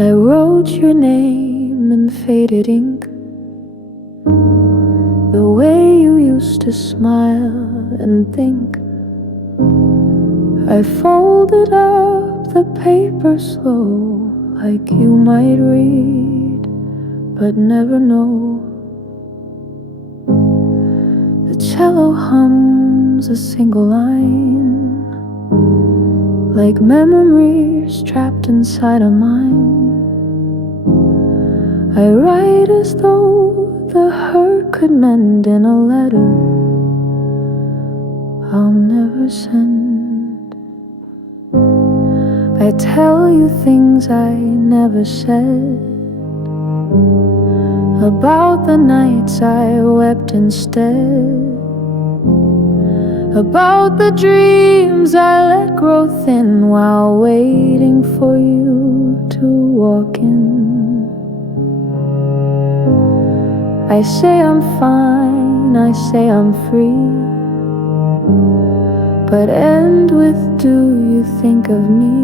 I wrote your name in faded ink, the way you used to smile and think. I folded up the paper slow, like you might read but never know. The cello hums a single line, like memories trapped inside a mind. I write as though the hurt could mend in a letter I'll never send. I tell you things I never said, about the nights I wept instead, about the dreams I let grow thin while waiting for you to walk in. I say I'm fine, I say I'm free, but end with do you think of me?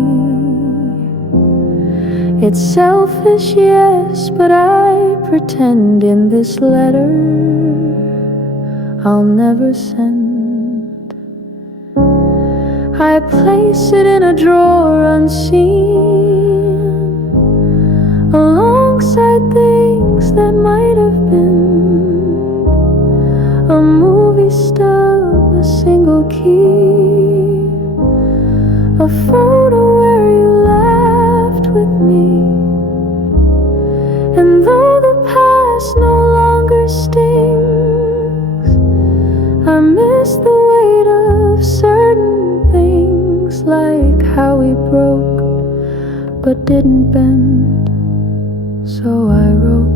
It's selfish, yes, but I pretend in this letter I'll never send. I place it in a drawer unseen, alongside things that might have been. A movie stub, a single key, a photo where you laughed with me. And though the past no longer stings, I miss the weight of certain things, like how we broke but didn't bend. So I wrote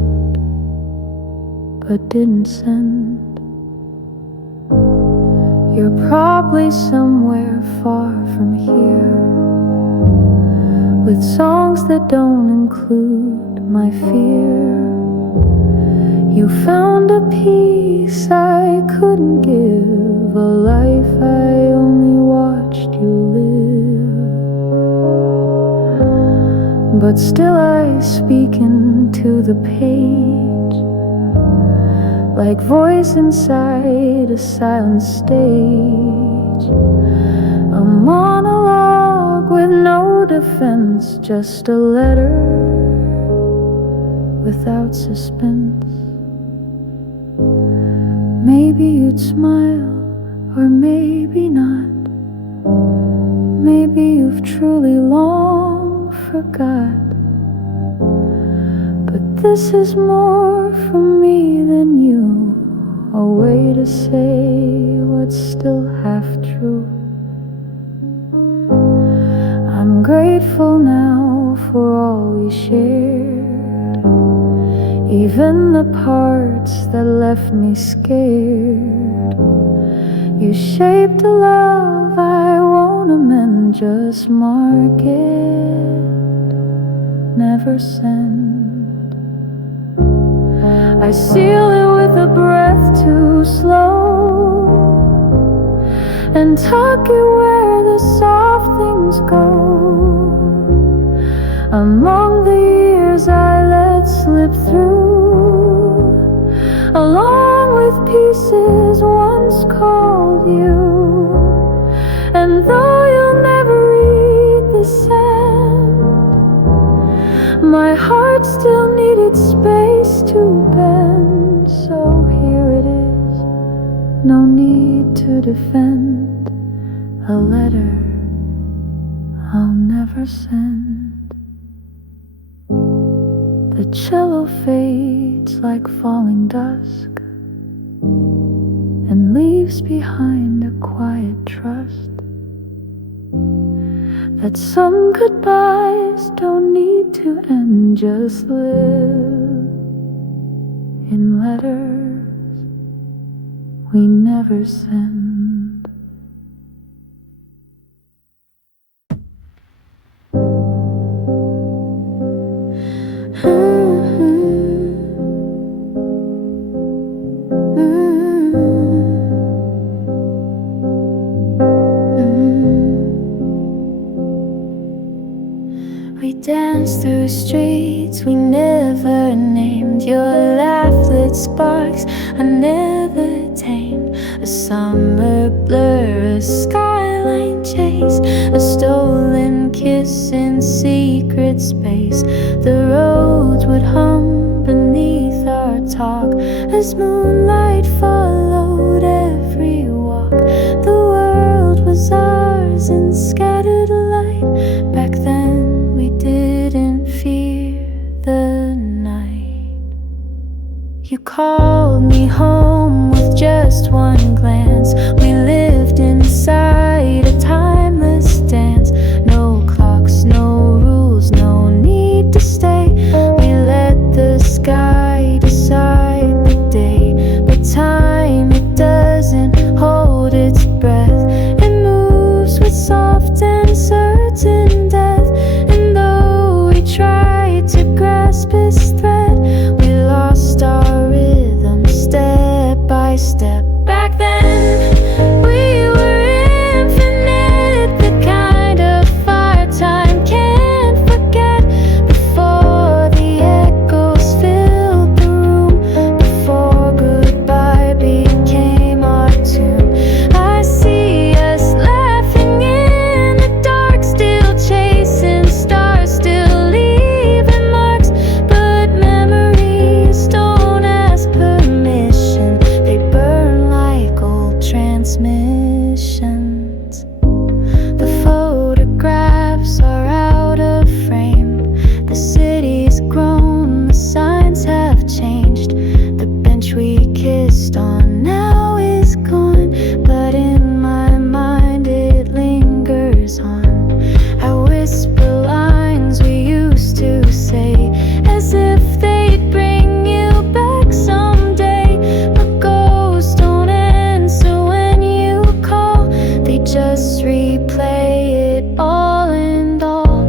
but didn't send. You're probably somewhere far from here, with songs that don't include my fear. You found a peace I couldn't give, a life I only watched you live. But still I speak into the page, like voice inside a silent stage, a monologue with no defense, just a letter without suspense. Maybe you'd smile, or maybe not. Maybe you've truly long forgot. But this is more for me than you, a way to say what's still half true. I'm grateful now for all we shared, even the parts that left me scared. You shaped a love I won't amend, just mark it, never send. I seal it with a breath too slow, and tuck it where the soft things go. Among the years I let slip through, along with pieces once called you. And though you'll never read this end, my heart still needed space to bend. So here it is, no need to defend, a letter I'll never send. The cello fades like falling dusk, and leaves behind a quiet trust that some goodbyes don't need to end, just live in letters we never send. dance through streets we never named. Your laugh lit sparks I never tamed. A summer blur, a skyline chase, a stolen kiss in secret space. The roads would hum beneath our talk as moonlight followed every walk. The world was ours in scattered light. Back then we didn't fear the night. You called me home with just one glance. We lived inside a timeless dance. No clocks, no rules, no need to stay. We let the sky decide the day. But time, it doesn't hold its breath. It moves with soft and certain death. And though we tried to grasp its thread, we lost our rhythm step by step. Back then we were infinite, the kind of fire time can't forget. Before the echoes filled the room, before goodbye became our tune. I see us laughing in the dark, still chasing stars, still leaving marks. But memories don't ask permission, they burn like old transmissions. The photographs are out of frame. The city's grown, the signs have changed. The bench we kissed on now is gone, but in my mind it lingers on. I whisper lines we used to say, as if they'd bring you back someday. But ghosts don't answer when you call, they just replay it all and all.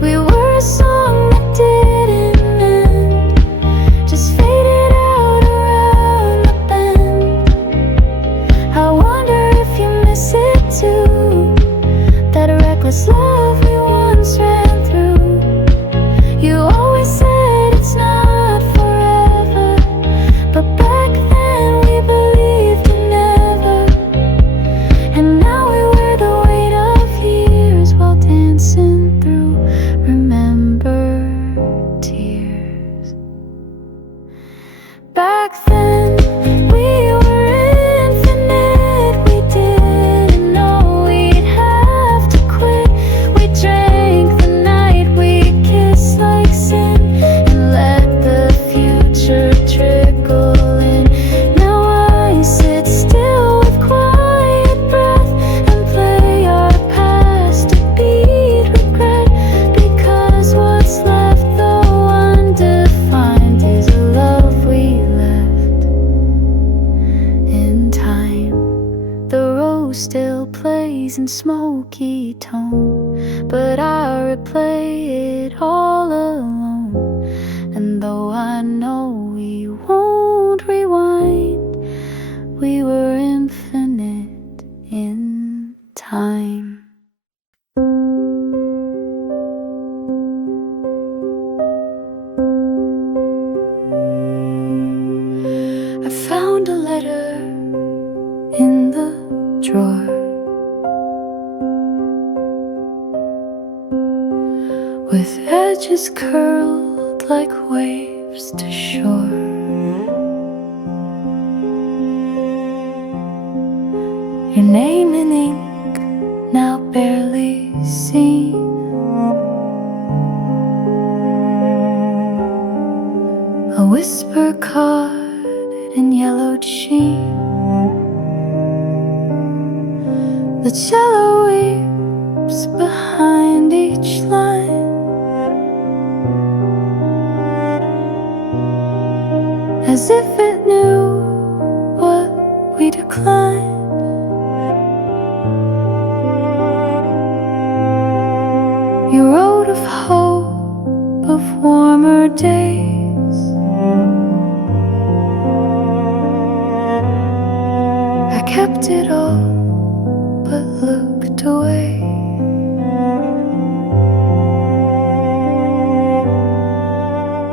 We were a song that didn't end, just faded out around the bend. I wonder if you miss it too, that reckless love we once ran through. You always said it's not forever, but back then we believed in never. And now we wear the weight of years while dancing through remembered tears. Back then we were infinite, we didn't know we'd have to quit. We drank the night, we kissed like sin, and let the future trickle in. Now I sit still with quiet breath and play our past to beat regret. Because what's left, though undefined, is a love we left in time. The rose still plays in smoky tone, but I replay it all alone. And though I know we won't rewind, we were infinite in time. I found a letter in the drawer, with edges curled like waves to shore. Your name in ink, now barely seen. A whisper caught in yellowed sheen. The cello weeps behind each line, as if it knew what we declined. You wrote of hope, of warmer days. I kept it all, but looked away.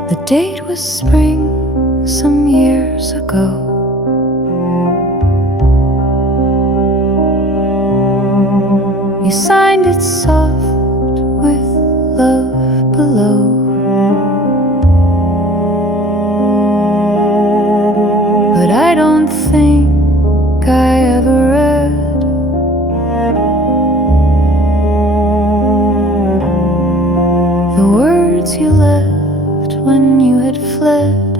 The date was spring some years ago. You signed it soft with love below. But I don't think I ever read the words you left when you had fled.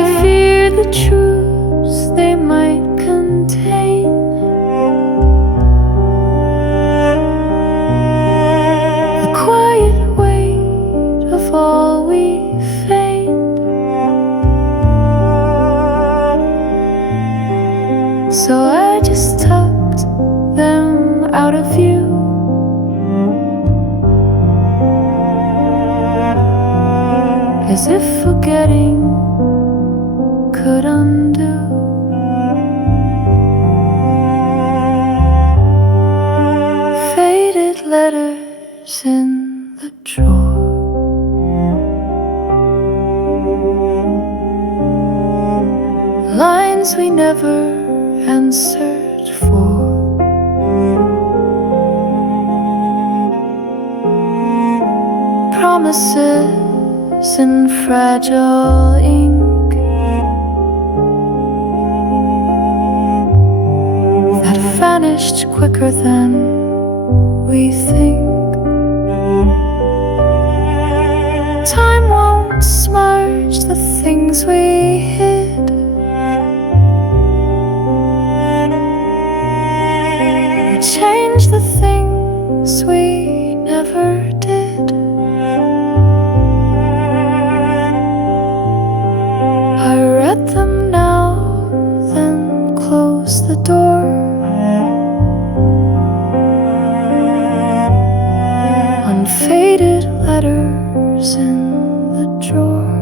I fear the truths they might contain, the quiet weight of all we feigned. So I just tucked them out of view, as if forgetting could undo. Faded letters in the drawer, lines we never answered for. Promises in fragile ink that vanished quicker than we think. Time won't smudge the things we hid, or change the things we never did. I read them now, then closed the door. Unfaded letters in the drawer.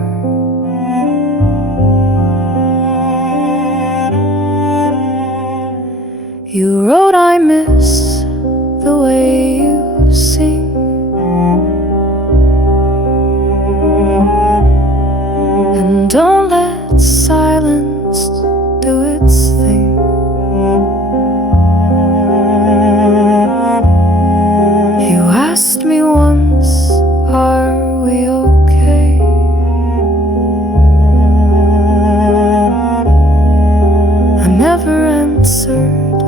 You wrote, I miss the way you sing, and don't let silence do its thing. You asked me once, are we okay? I never answered,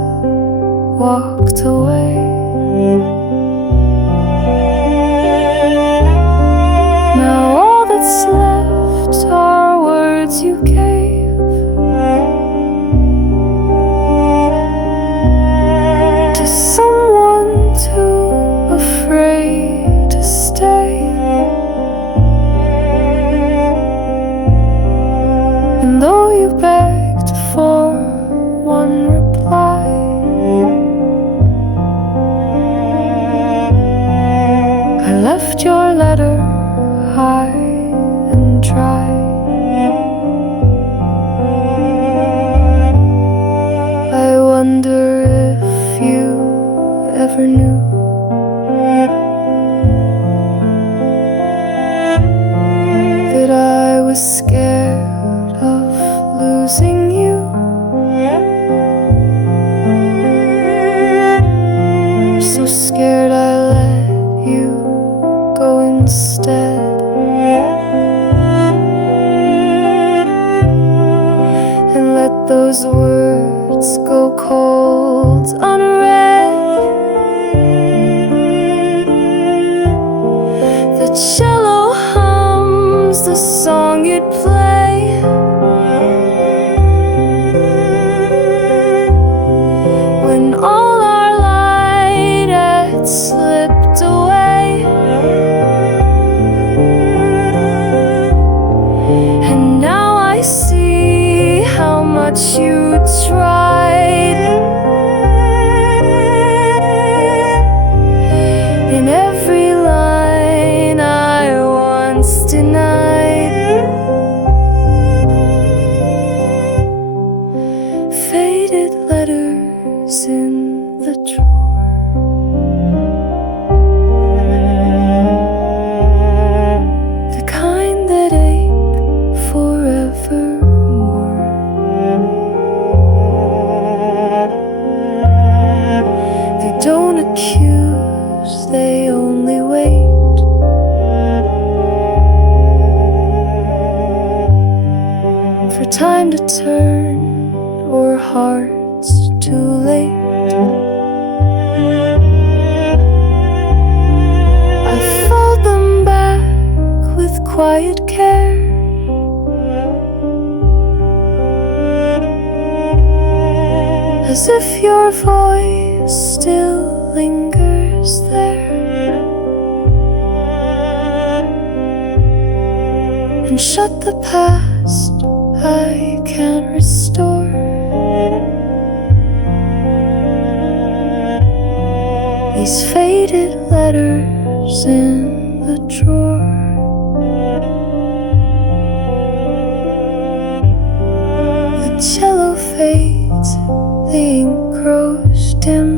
walked away. Now all that's left are words you gave, to someone too afraid to stay. And though you begged for one reply, I left your letter high and dry. I wonder if you ever knew that I was scared of losing you. So scared I let you go instead. And let those words go cold, unread. cues, they only wait. For time to turn, or hearts too late. I fold them back with quiet care, as if your voice still lingers there, and shut the past I can't restore. These faded letters in the drawer. The cello fades, the ink grows dim.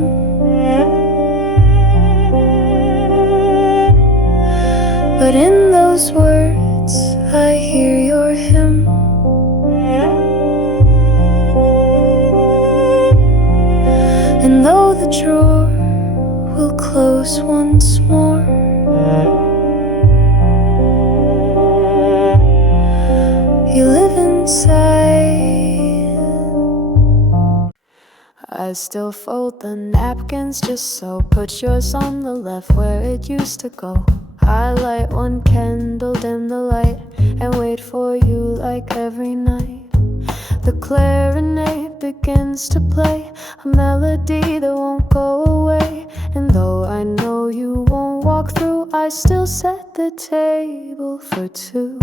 But in those words I hear your hymn. And though the drawer will close once more, you live inside. I still fold the napkins just so. Put yours on the left where it used to go. I light one candle, dim the light, and wait for you like every night. The clarinet begins to play a melody that won't go away. And though I know you won't walk through, I still set the table for two.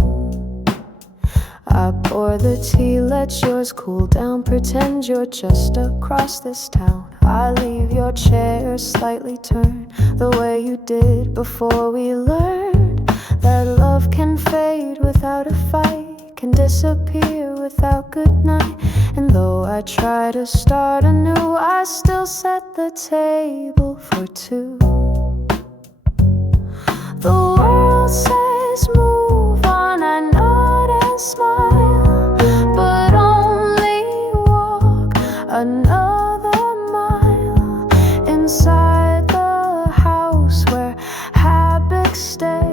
I pour the tea, let yours cool down. Pretend you're just across this town. I leave your chair slightly turned, the way you did before we learned that love can fade without a fight, can disappear without goodnight. And though I try to start anew, I still set the table for two. The world says move on, I nod and smile, but only walk another mile inside the house where habits stay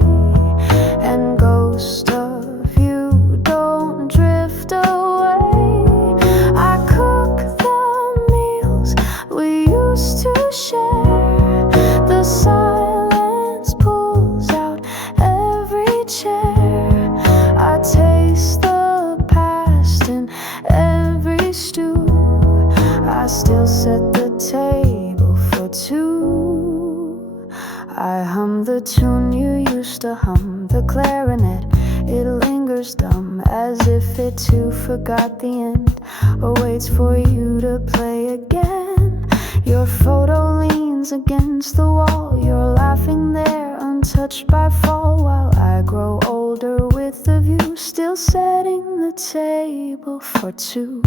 and ghosts of you don't drift away. I cook the meals we used to share. The silence pulls out every chair. I taste the past in every stew. I still set the table for two. I hum the tune you used to hum. The clarinet, it lingers dumb, as if it too forgot the end, or waits for you to play again. Your photo leans against the wall. You're laughing there, untouched by fall, while I grow older with the view, still setting the table for two.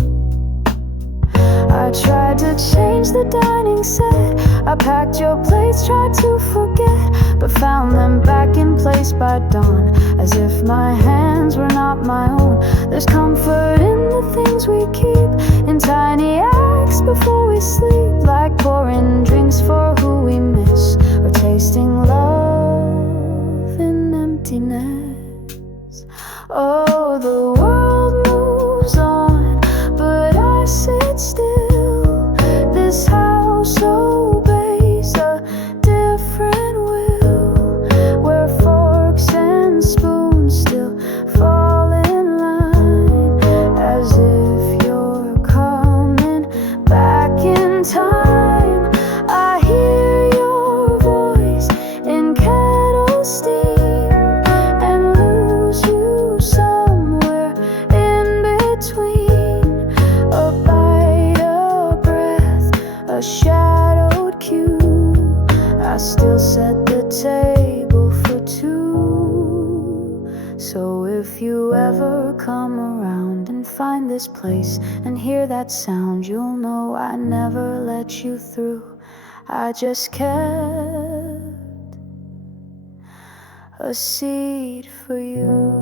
I tried to change the dining set. I packed your plates, tried to forget, but found them back in place by dawn, as if my hands were not my own. There's comfort in the things we keep, in tiny acts before we sleep, like pouring drinks for who we miss, or tasting love in emptiness. Oh, the world moves on, but I sit still. This house obeys a different will, where forks and spoons still fall in line, as if you're coming back in time. I hear your voice in kettle steam and lose you somewhere in between. A bite, a breath, a shadowed cue. I still set the table for two. So if you ever come around and find this place and hear that sound, you'll know I never let you through. I just kept a seat for you.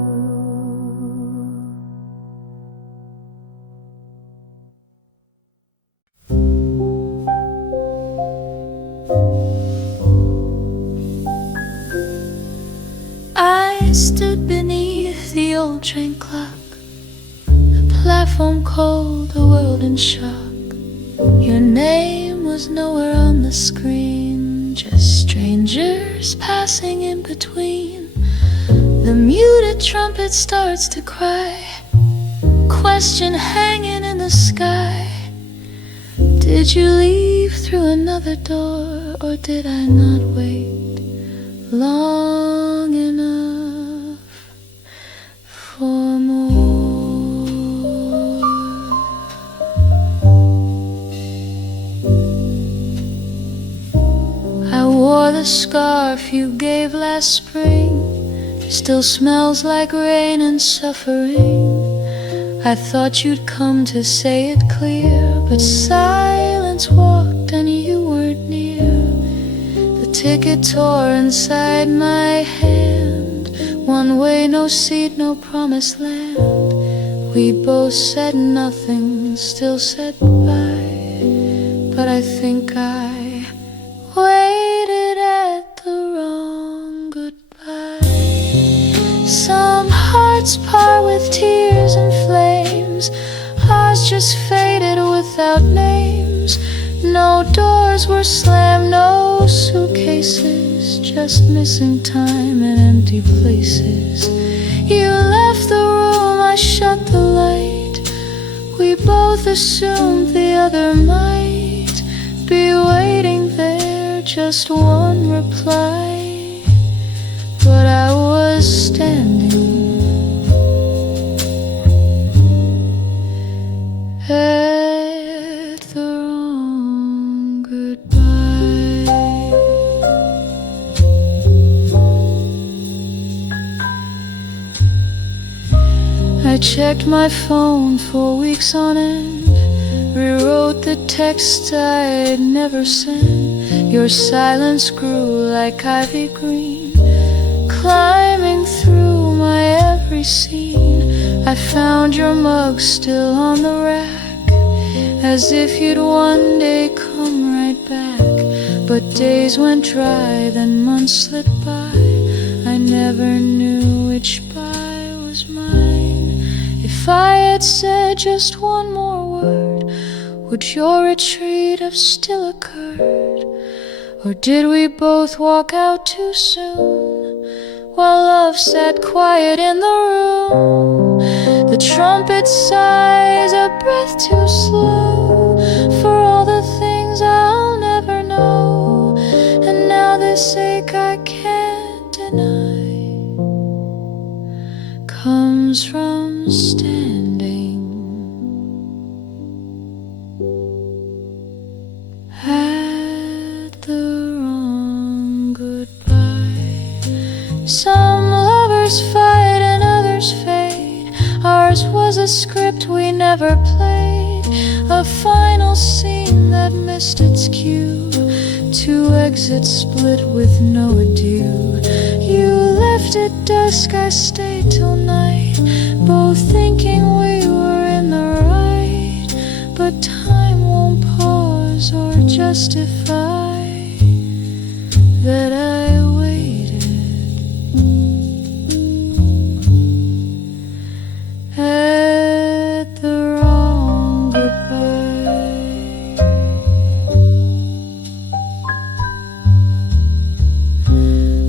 telephone cold, the world in shock. Your name was nowhere on the screen, just strangers passing in between. The muted trumpet starts to cry, question hanging in the sky. Did you leave through another door, or did I not wait long enough for more? I wore the scarf you gave last spring, still smells like rain and suffering. I thought you'd come to say it clear, but silence walked and you weren't near. The ticket tore inside my hand, one way, no seat, no promised land. We both said nothing, still said goodbye, but I think I waited at the wrong goodbye. Some hearts part with tears and flames, ours just faded without names. No doors were slammed, no suitcases, just missing time and empty places. You left the room, I shut the light. We both assumed the other might be waiting there, just one reply. But I was standing at the wrong goodbye. I checked my phone for weeks on end, rewrote the texts I'd never sent. Your silence grew like ivy green, climbing through my every scene. I found your mug still on the rack, as if you'd one day come right back. But days went dry, then months slid by. I never knew which bye was mine. If I had said just one more word, would your retreat have still occurred? Or did we both walk out too soon, while love sat quiet in the room? The trumpet sighs, a breath too slow for all the things I'll never know. And now this ache I can't deny comes from standing at the wrong goodbye. Some lovers fight and others fade. Ours was a script we never played, a final scene that missed its cue. Two exits split with no adieu. You left at dusk, I stayed till night, both thinking we were in the right. But time won't pause or justify that I waited at the wrong goodbye.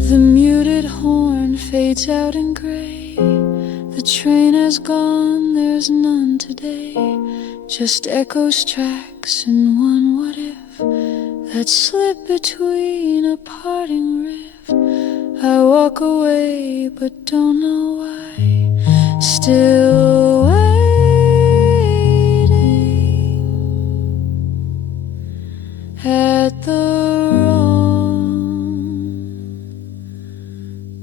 The muted horn fades out in gray. The train has gone, there's none today. Just echoes, tracks, and one what if that slip between a parting riff. I walk away but don't know why, still waiting at the wrong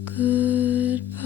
goodbye.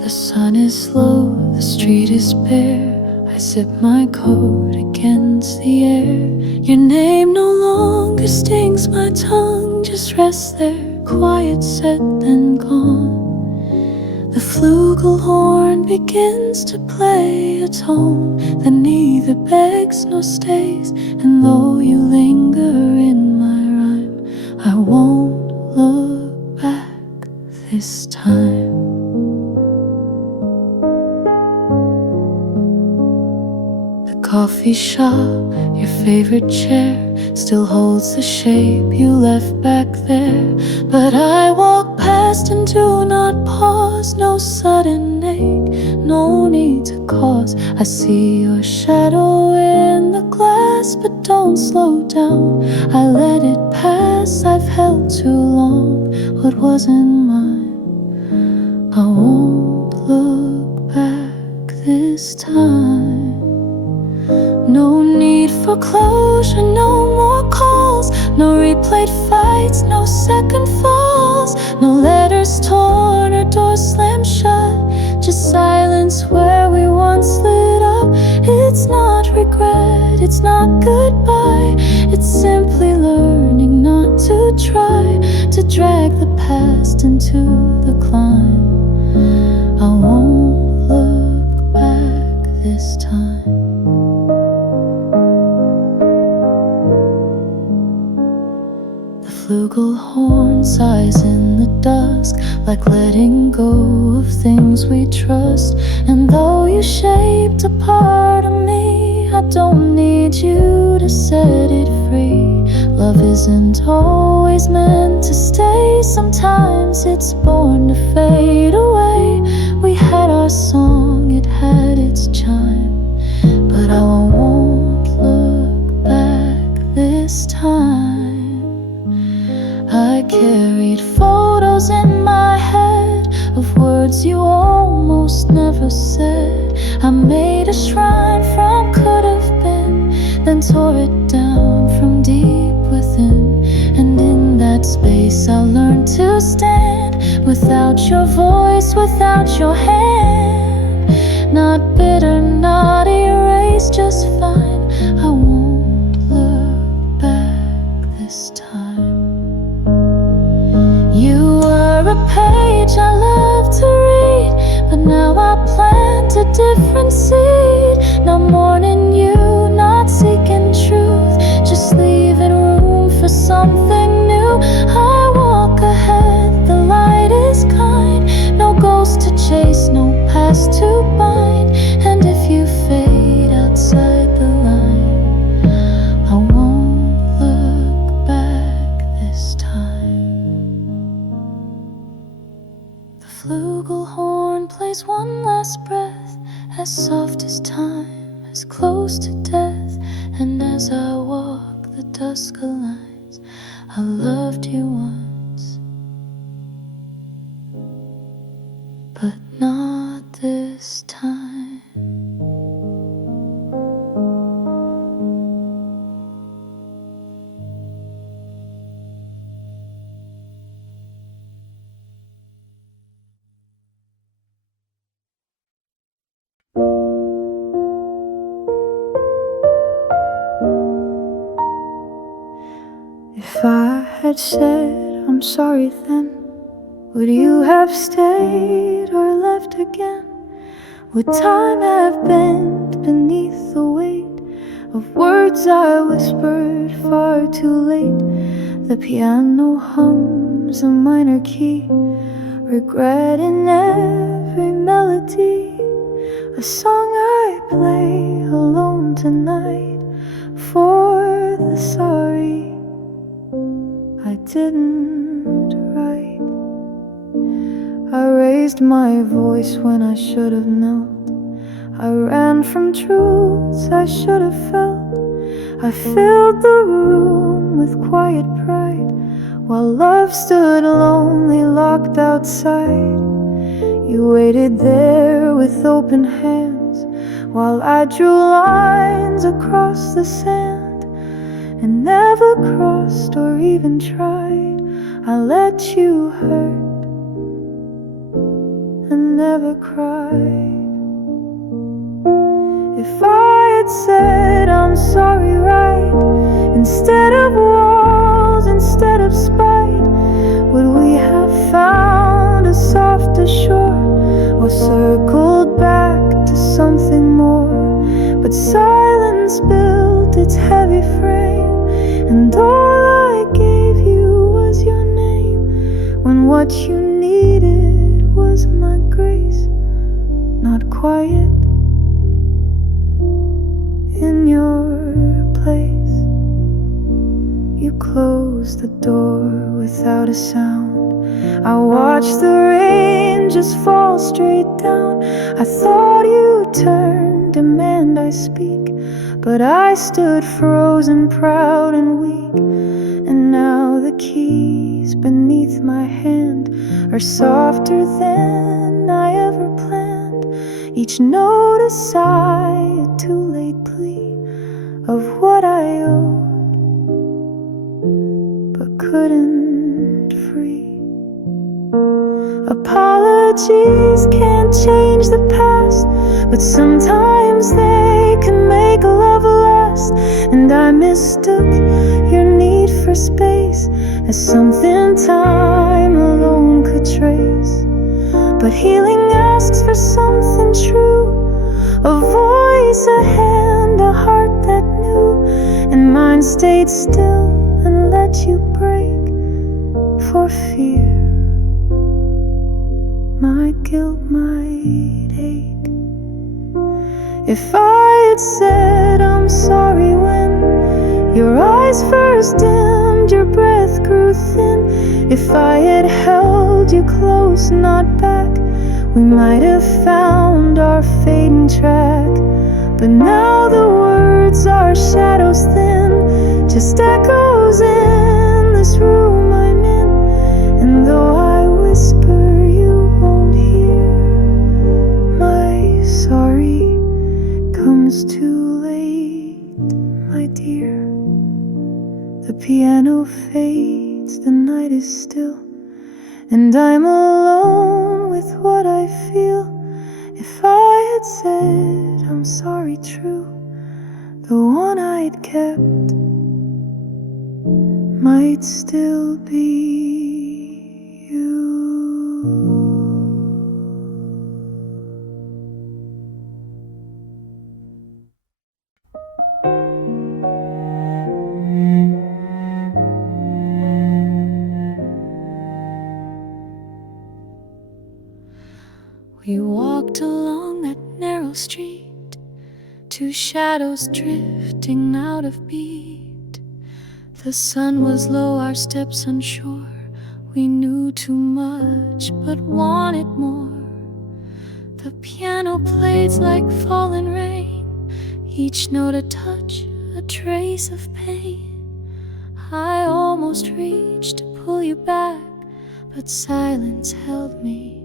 The sun is low, the street is bare. I I sip my coat against the air. Your name no longer stings my tongue, just rests there, quiet, set, then gone. The flugelhorn begins to play a tone that neither begs nor stays, and though you linger in my rhyme, I won't look back this time. Coffee shop, your favorite chair still holds the shape you left back there. But I walk past and do not pause. No sudden ache, no need to cause. I see your shadow in the glass, but don't slow down. I let it pass, I've held too long what wasn't mine. I won't look back this time. No need for closure, no more calls, no replayed fights, no second falls, no letters torn or doors slammed shut, just silence where we once lit up. It's not regret, it's not goodbye, it's simply learning not to try to drag the past into the climb. I won't look back this time. Flugelhorn sighs in the dusk, like letting go of things we trust. And though you shaped a part of me, I don't need you to set it free. Love isn't always meant to stay, sometimes it's born to fade away. We had our song, it had its chime, but I won't look back this time. I carried photos in my head of words you almost never said. I made a shrine from could have been, then tore it down from deep within. And in that space I learned to stand, without your voice, without your hand. Not bitter, not erased, just fine. I won't look back this time. You were a page I loved to read, but now I plant a different seed. Not mourning you, not seeking truth, just leaving room for something new. I walk ahead, the light is kind, no ghost to chase, no past to bind. And if you fade outside the line, I won't look back this time. Flugelhorn plays one last breath, as soft as time, as close to death. And as I walk, the dusk aligns. I loved you once, but not this time. If I had said I'm sorry then, would you have stayed or left again? Would time have bent beneath the weight of words I whispered far too late? The piano hums a minor key, regret in every melody. A song I play alone tonight for the sorry I didn't write. I raised my voice when I should have knelt. I ran from truths I should have felt. I filled the room with quiet pride, while love stood lonely, locked outside. You waited there with open hands, while I drew lines across the sand, and never crossed or even tried. I let you hurt and never cried. If I had said I'm sorry right, instead of walls, instead of spite, would we have found a softer shore, or circled back to something more? But silence built its heavy frame, and all I gave you was your name, when what you needed was my grace, not quiet in your place. You closed the door without a sound. I watched the rain just fall straight down. I thought you'd turn, demand I speak, but I stood frozen, proud and weak. And now the keys beneath my hand are softer than I ever planned. Each note a sigh, a too late plea of what I owed but couldn't free. Apologies can't change the past, but sometimes they can make love last. And I mistook your need for space as something time alone could trace. But healing asks for something true, a voice, a hand, a heart that knew. And mine stayed still and let you break for fear my guilt might ache. If I had said I'm sorry when your eyes first dimmed, your breath grew thin, if I had held you close, not back, we might have found our fading track. But now the words are shadows thin, just echoes in this room I'm in. And though I whisper, you won't hear. My sorry comes too late, my dear. The piano fades, the night is still, and I'm alone with what I feel. If I had said I'm sorry true, the one I'd kept might still be you. We walked along that narrow street, two shadows drifting out of beat. The sun was low, our steps unsure. We knew too much, but wanted more. The piano played like falling rain, each note a touch, a trace of pain. I almost reached to pull you back, but silence held me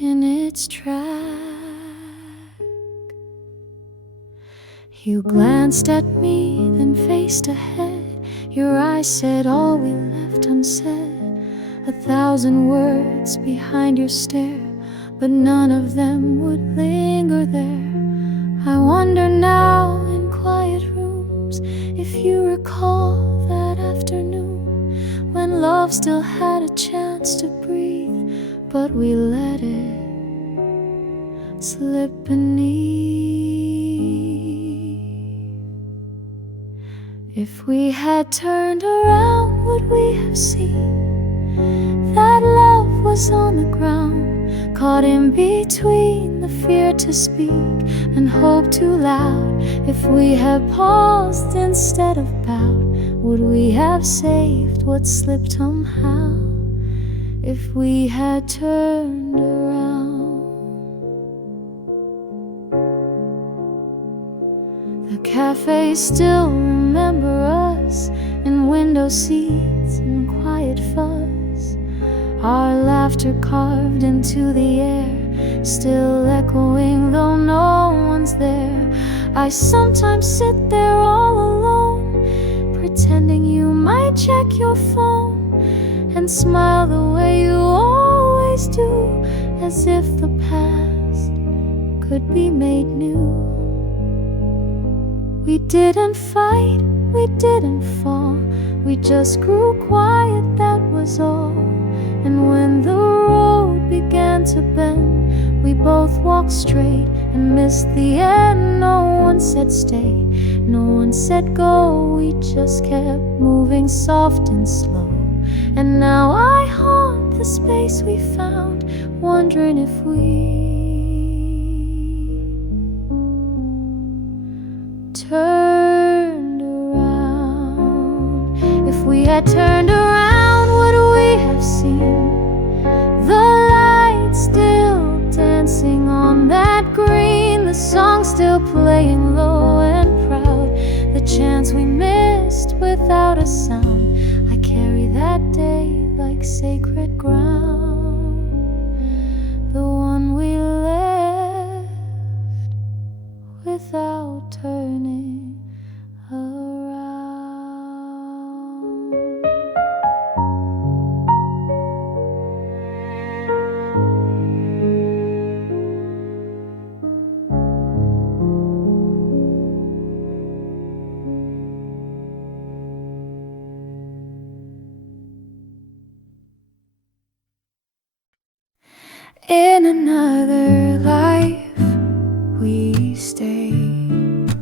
in its track. You glanced at me, then faced ahead. Your eyes said all we left unsaid, 1,000 words behind your stare, but none of them would linger there. I wonder now in quiet rooms if you recall that afternoon when love still had a chance to breathe, but we let it slip beneath. If we had turned around, would we have seen that love was on the ground, caught in between the fear to speak and hope too loud? If we had paused instead of bowed, would we have saved what slipped somehow? If we had turned around. The cafes still remember us, in window seats and quiet fuzz. Our laughter carved into the air, still echoing though no one's there. I sometimes sit there all alone, pretending you might check your phone and smile the way you always do, as if the past could be made new. We didn't fight, we didn't fall, we just grew quiet, that was all. And when the road began to bend, we both walked straight and missed the end. No one said stay, no one said go, we just kept moving soft and slow. And now I haunt the space we found, wondering if we turned around. If we had turned around, would we have seen the light still dancing on that green, the song still playing low and proud, the chance we missed without a sound? I carry that day like sacred ground, the one we left without turning around. In another life we stayed,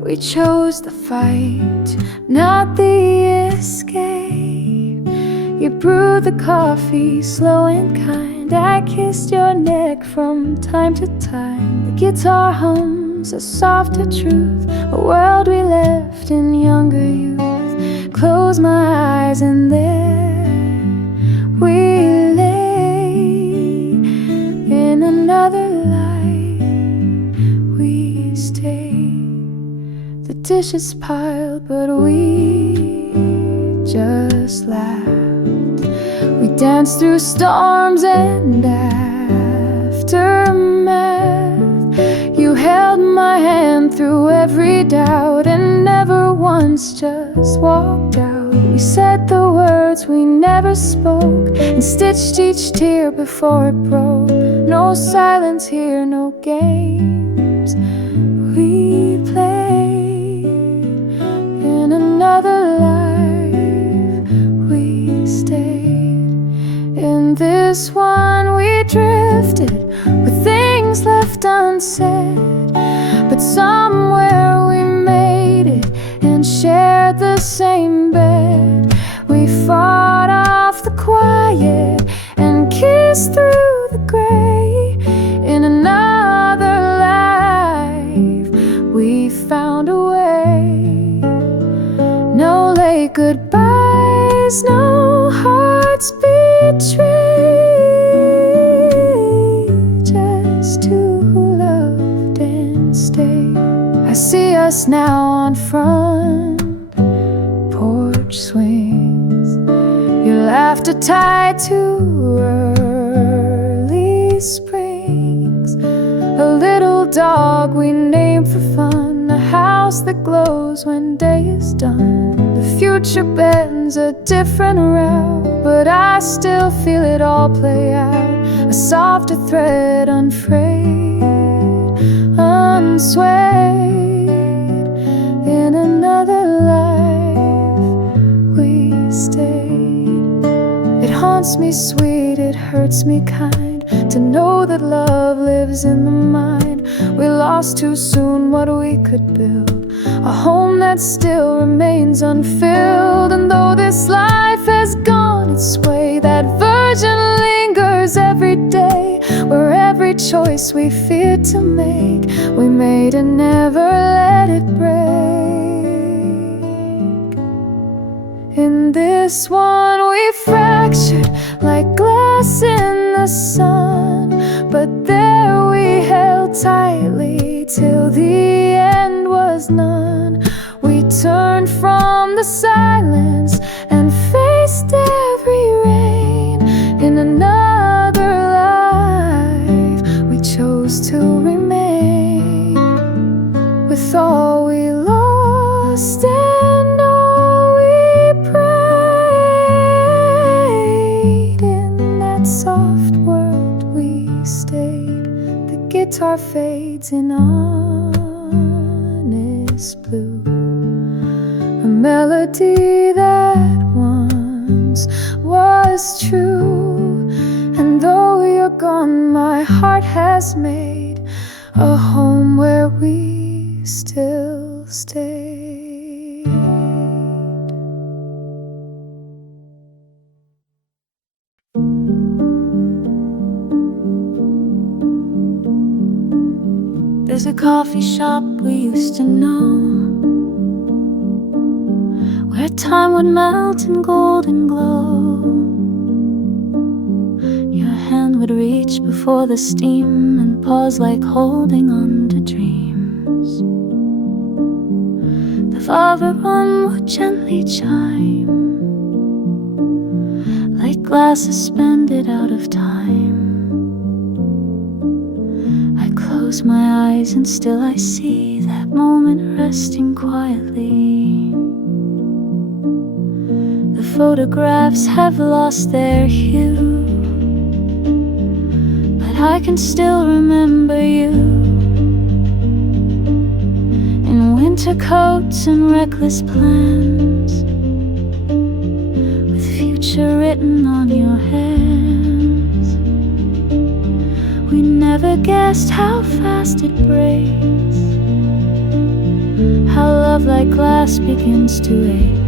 we chose the fight, not the escape. You brewed the coffee, slow and kind, I kissed your neck from time to time. The guitar hums a softer truth, a world we left in younger youth. Close my eyes and there we lay. In another life we stayed. The dishes piled, but we just laughed. We danced through storms and aftermath. You held my hand through every doubt and never once just walked out. We said the words we never spoke and stitched each tear before it broke. No silence here, no games we played. In another life we stayed. In this one we drifted with things left unsaid, but somewhere we made it and shared the same bed. We fought off the quiet and kissed through the gray. In another life we found a way. No late goodbyes, no hearts betrayed, just two who loved and stayed. I see us now on front porch swings, your laughter tied to early springs. A little dog we named for fun, a house that glows when day is done. The future bends a different route, but I still feel it all play out. A softer thread unfrayed, unswayed. In another life we stayed. It haunts me sweet, it hurts me kind, to know that love lives in the mind. We lost too soon what we could build, a home that still remains unfilled. And though this life has gone its way, that virgin lingers every day, where every choice we feared to make, we made and never let it break. In this one we fractured like glass in the sun, but there we held tightly till the end was none. We turned from the silence and faced every rain. In another life we chose to remain, with all we lost and all we prayed. In that soft world we stayed. The guitar fades in honesty, endless blue. A melody that once was true. And though you're gone, my heart has made a home where we still stay. There's a coffee shop we used to know, where time would melt in golden glow. Your hand would reach before the steam and pause like holding on to dreams. The father run would gently chime, like glass suspended out of time. Close my eyes and still I see that moment resting quietly. The photographs have lost their hue, but I can still remember you, in winter coats and reckless plans, with future written on your hands. We never guessed how fast it breaks, how love like glass begins to ache.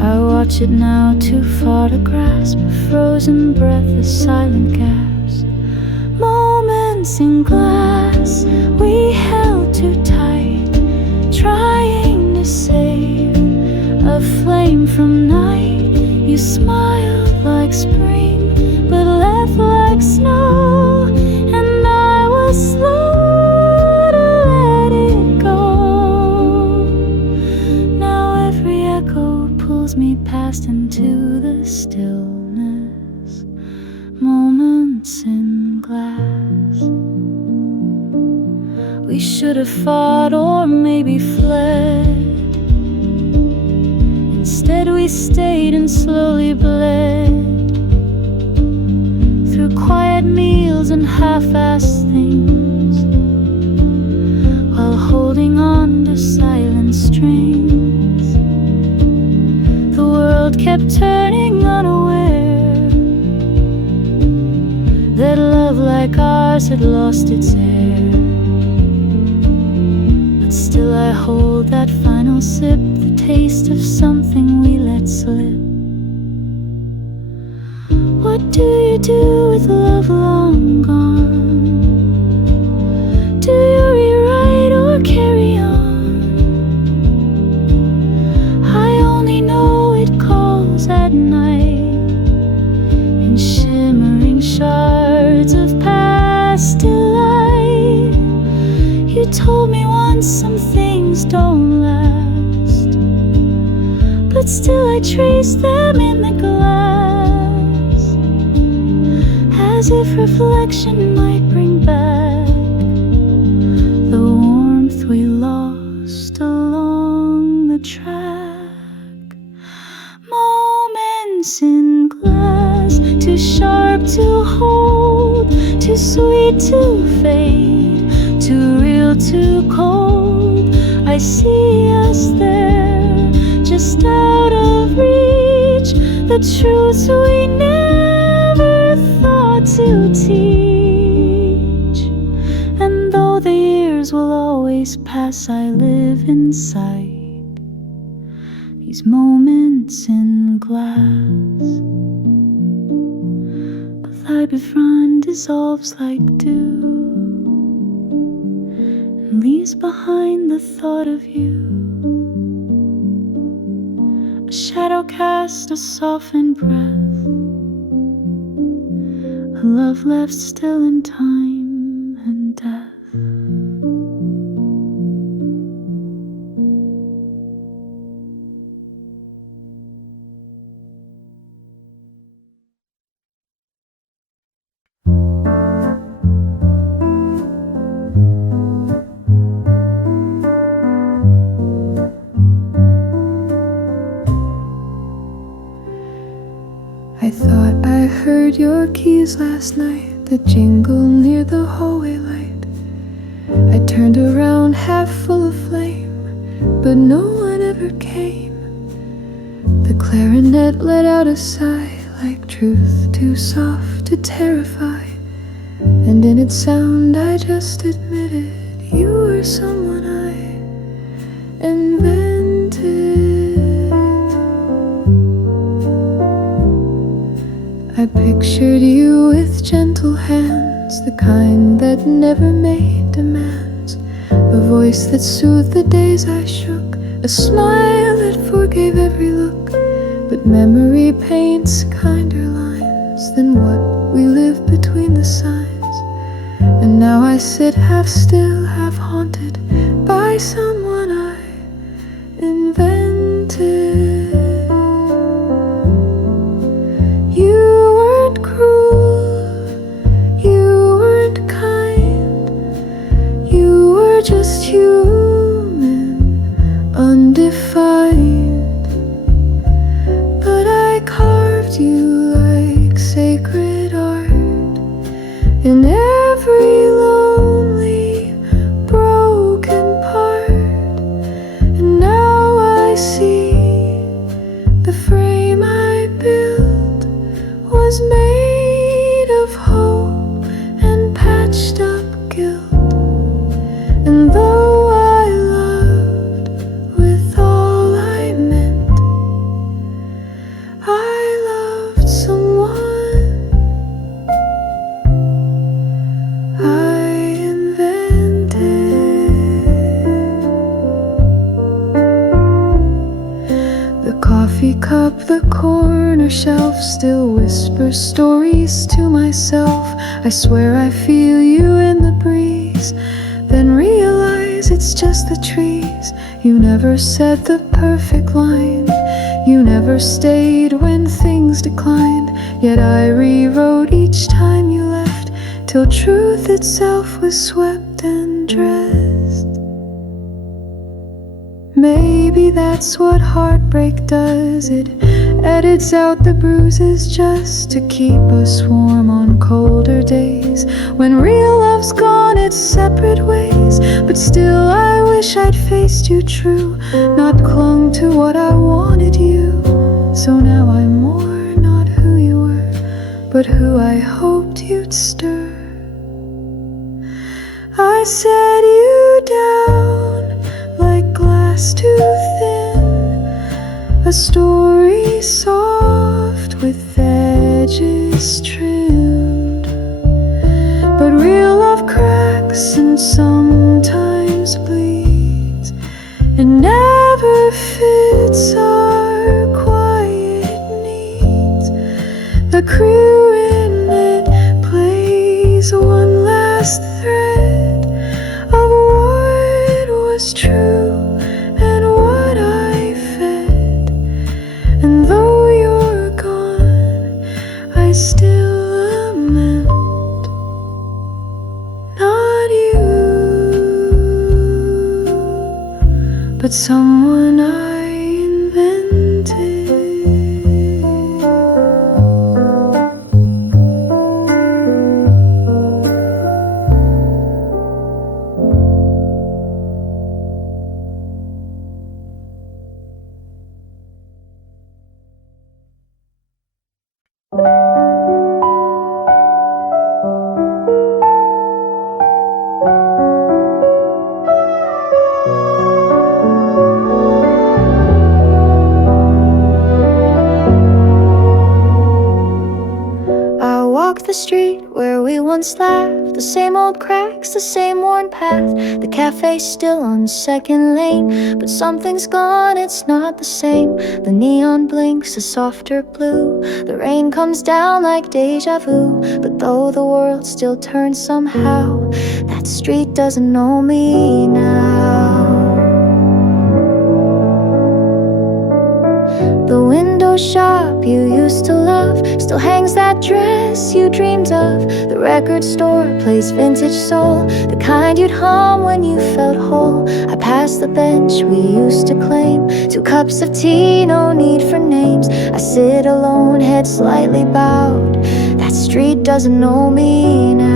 I watch it now, too far to grasp, a frozen breath, a silent gasp. Moments in glass we held too tight, trying to save a flame from night. You smiled like spring, but left like snow, and I was slow to let it go. Now every echo pulls me past into the stillness. Moments in glass. We should have fought or maybe fled. Instead we stayed and slowly bled through quiet meals and half-assed things, while holding on to silent strings. The world kept turning, unaware that love like ours had lost its air. But still I hold that final sip, the taste of something we let slip. What do you do with love long gone? Do you rewrite or carry on? I only know it calls at night in shimmering shards of past delight. You told me once some things don't last, but still I trace them in the glass, as if reflection might bring back the warmth we lost along the track. Moments in glass, too sharp to hold, too sweet to fade, too real, too cold. I see us there, just out of reach, the truths we never thought to teach. And though the years will always pass, I live inside these moments in glass. But thy befriend dissolves like dew, and leaves behind the thought of you, a shadow cast, a softened breath, a love left still in time and death. I thought I heard your keys last night, the jingle near the hallway light. I turned around half full of flame, but no one ever came. The clarinet let out a sigh, like truth too soft to terrify. And in its sound I just admitted you were someone I invented. I pictured you with gentle hands, the kind that never made demands, a voice that soothed the days I shook, a smile that forgave every look. But memory paints kinder lines than what we live between the signs. And now I sit half still, half haunted by someone I invented. You weren't cruel, you weren't kind, you were just human, undefined. But I carved you like sacred art in every lonely, broken part. And now I see the frame I built was made of hope and patched up guilt. And though I loved with all I meant, I loved someone I invented. The coffee cup, the corner shelf still whispers stories to myself. I swear I feel you in the breeze, then realize it's just the trees. You never said the perfect line, you never stayed when things declined. Yet I rewrote each time you left, till truth itself was swept and dressed. Maybe that's what heartbreak does, it edits out the bruises just to keep us warm on colder days. When real love's gone its separate ways, but still I wish I'd faced you true, not clung to what I wanted you. So now I'm more not who you were, but who I hoped you'd stir. I set you down like glass too thin, a story soft with edges trimmed. But real love cracks and sometimes bleeds, and never fits our quiet needs. The crew in it plays one last thread of what was true and what I fed. And though you're gone, I still lament not you, but someone I invented. The street where we once laughed, the same old cracks, the same worn path. The cafe's still on second lane, but something's gone, it's not the same. The neon blinks a softer blue, the rain comes down like deja vu. But though the world still turns somehow, that street doesn't know me now. The window shop you used to love still hangs that dress you dreamed of. The record store plays vintage soul, the kind you'd hum when you felt whole. I pass the bench we used to claim, 2 cups of tea, no need for names. I sit alone, head slightly bowed, that street doesn't know me now.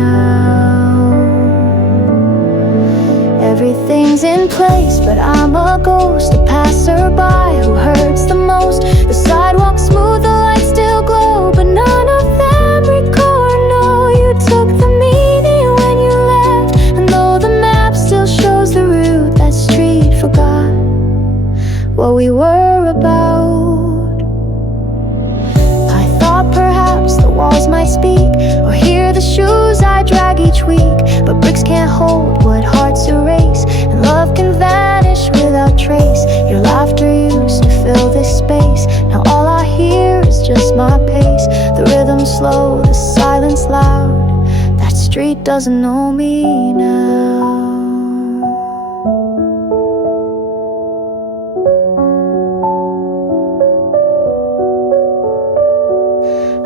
Everything's in place, but I'm a ghost, a passerby who hurts the most. The sidewalk smooth, the lights still glow, but none of them record. No, you took the meaning when you left, and though the map still shows the route, that street forgot what we were about. I thought perhaps the walls might speak, or hear the shoes I drag each week, but bricks can't hold what hearts erase, and love can vanish without trace. Your laughter used to fill this space, now all I hear is just my pace. The rhythm slow, the silence loud, that street doesn't know me now.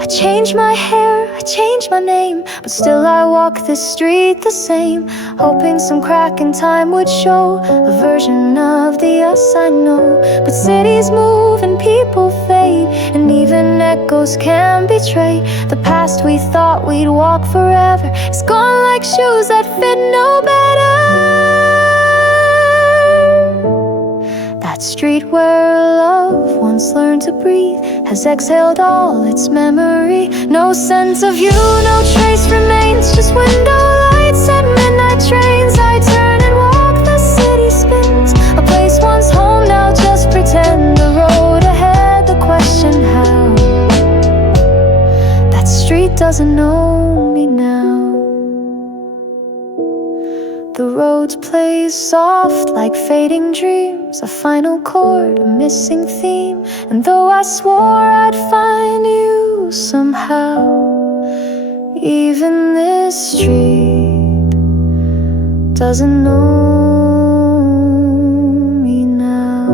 I changed my hair, I changed my name, but still I walk this street the same, hoping some crack in time would show a version of the us I know. But cities move and people fade, and even echoes can betray. The past we thought we'd walk forever is gone like shoes that fit no better. That street where love once learned to breathe has exhaled all its memory. No sense of you, no trace remains, just window lights and midnight trains. I turn and walk, the city spins, a place once home, now just pretend. The road ahead, the question how. That street doesn't know me now. The roads play soft like fading dreams, a final chord, a missing theme. And though I swore I'd find you somehow, even this street doesn't know me now.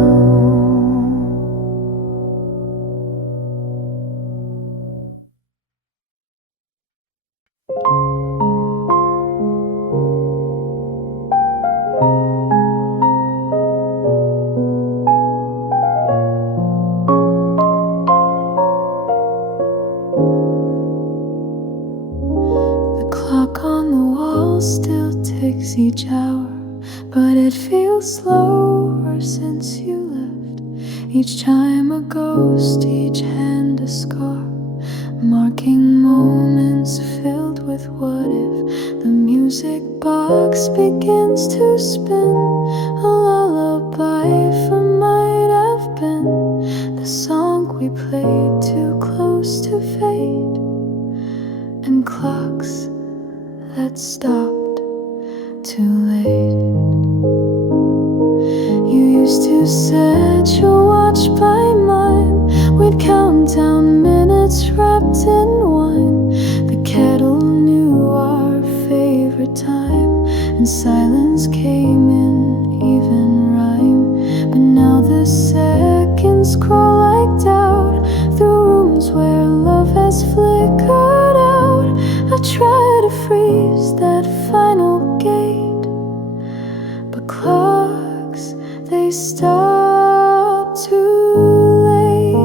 Still ticks each hour, but it feels slower since you left. Each time a ghost, each hand a scar, marking moments filled with what if. The music box begins to spin, a lullaby for might have been the song we played too close to fade. And clocks that stopped too late. You used to set your watch by mine, we'd count down minutes wrapped in wine. The kettle knew our favorite time, and silence came in even rhyme. But now the seconds crawl like doubt through rooms where love has flickered out. I try to freeze that final gate, but clocks, they stop too late.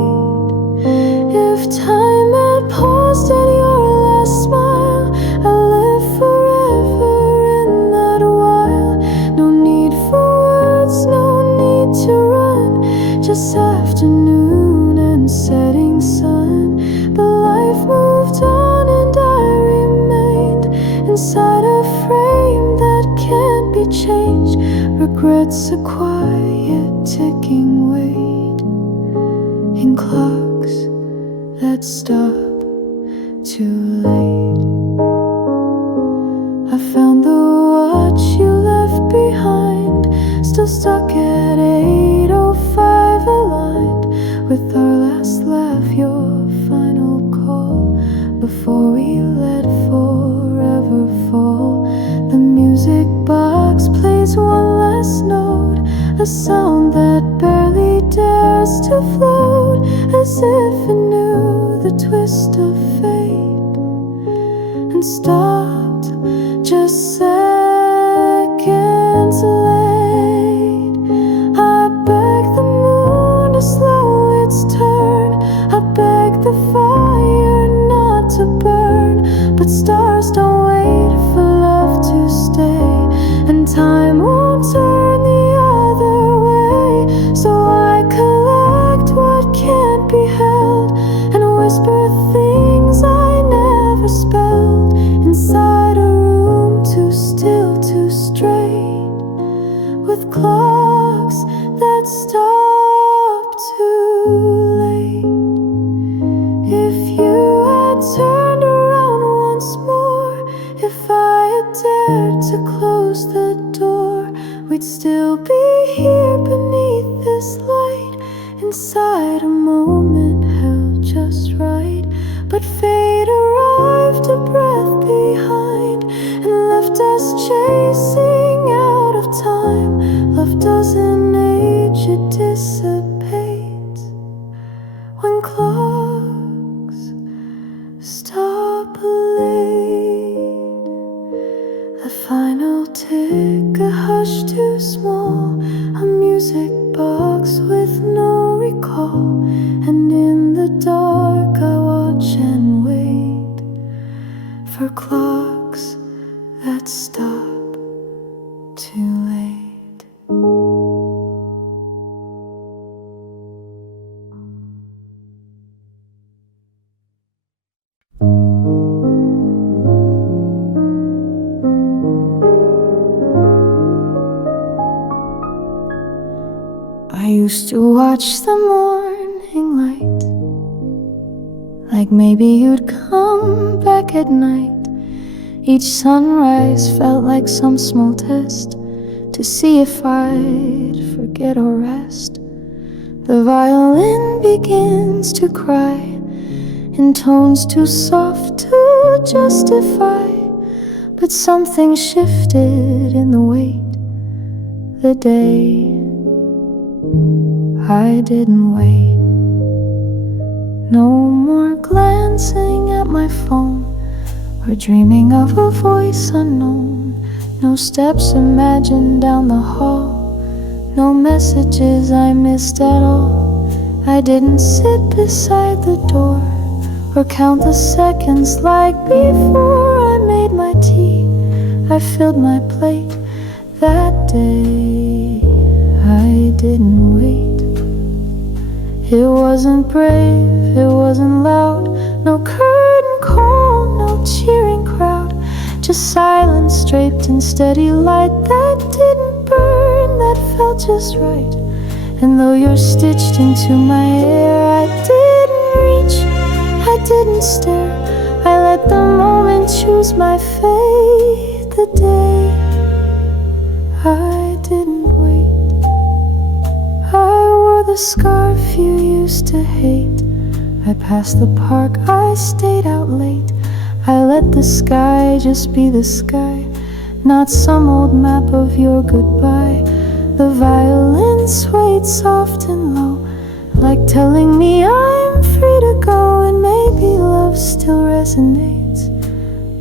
If time had paused at your last smile, I'd live forever in that while. No need for words, no need to run, just afternoon and setting sun. But life moved on and I remained inside a frame that can't be changed. Regrets a quiet ticking weight in clocks that stop too late. I found the watch you left behind, still stuck at 8:05, aligned with our last laugh, your final call before we let forever fall. The music box plays one last note, a sound that barely dares to float, as if it knew the twist of fate and stopped just seconds late. I beg the moon to slow its turn, I beg the fire not to burn, but stars don't wait for love to stay, and time won't to close the door, we'd still be here beneath this light, inside a moment held just right. But fate arrived a breath behind and left us chasing out of time. Love doesn't age, it dissipates when clocks stop late. The final tick, a hush too small, a music box with no recall. And in the dark I watch and wait for clocks that stop too late. I used to watch the morning light, like maybe you'd come back at night. Each sunrise felt like some small test to see if I'd forget or rest. The violin begins to cry in tones too soft to justify, but something shifted in the weight. The day I didn't wait. No more glancing at my phone or dreaming of a voice unknown. No steps imagined down the hall, no messages I missed at all. I didn't sit beside the door or count the seconds like before I made my tea. I filled my plate that day. I didn't wait. It wasn't brave, it wasn't loud, no curtain call, no cheering crowd, just silence draped in steady light that didn't burn, that felt just right. And though you're stitched into my hair, I didn't reach, I didn't stare, I let the moment choose my fate. The day I didn't wait. I wore the scarf you used to hate, I passed the park, I stayed out late. I let the sky just be the sky, not some old map of your goodbye. The violin swayed soft and low, like telling me I'm free to go. And maybe love still resonates,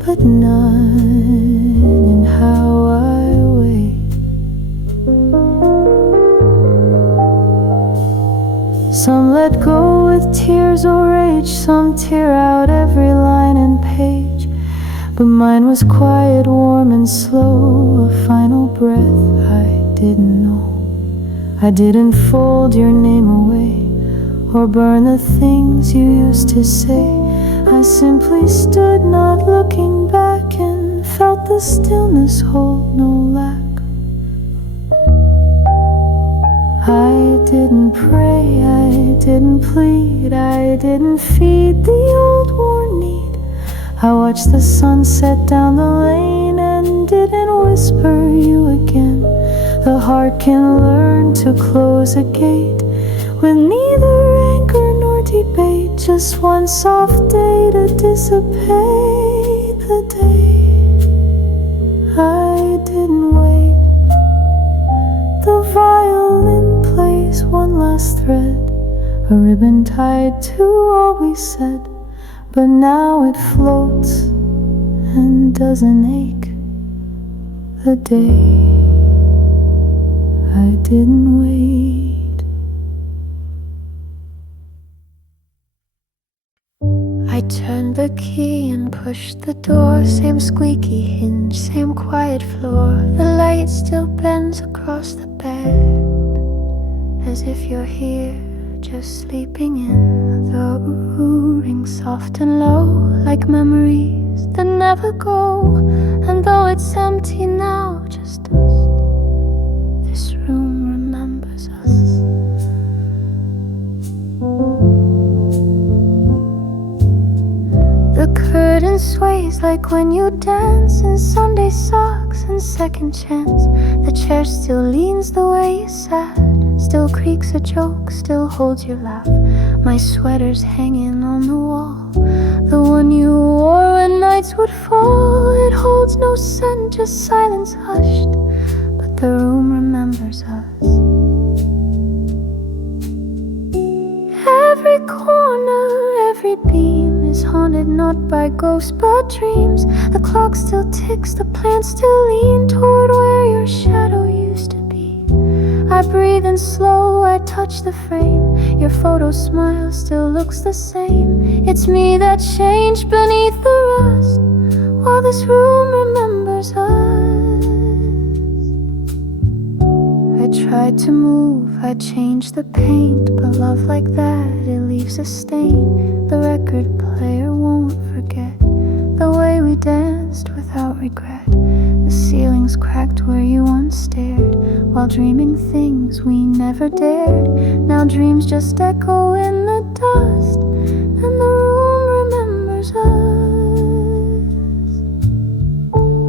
but none in how I wait. Some let go with tears or rage, some tear out every line and page. But mine was quiet, warm and slow, a final breath I didn't know. I didn't fold your name away or burn the things you used to say. I simply stood not looking back and felt the stillness hold no lack. I didn't pray, I didn't plead, I didn't feed the old worn need. I watched the sun set down the lane and didn't whisper you again. The heart can learn to close a gate with neither anger nor debate, just one soft day to dissipate. The day I didn't wait. The violin plays one last thread, a ribbon tied to all we said, but now it floats and doesn't ache. The day I didn't wait. I turned the key and pushed the door, same squeaky hinge, same quiet floor. The light still bends across the bed, as if you're here, just sleeping in. The ooh rings soft and low, like memories that never go. And though it's empty now, just dust, this room remembers us. The curtain and sways like when you dance in Sunday socks and second chance. The chair still leans the way you sat, still creaks a joke, still holds your laugh. My sweater's hanging on the wall, the one you wore when nights would fall. It holds no scent, just silence hushed, but the room remembers us. Every corner, every beam is haunted not by ghosts but dreams. The clock still ticks, the plants still lean toward where your shadow used to be. I breathe in slow, I touch the frame. Your photo smile still looks the same. It's me that changed beneath the rust, while this room remembers us. I tried to move, I changed the paint, but love like that, it leaves a stain. The record player won't forget the way we danced without regret. The ceiling's cracked where you once stared, while dreaming things we never dared. Now dreams just echo in the dust, and the room remembers us.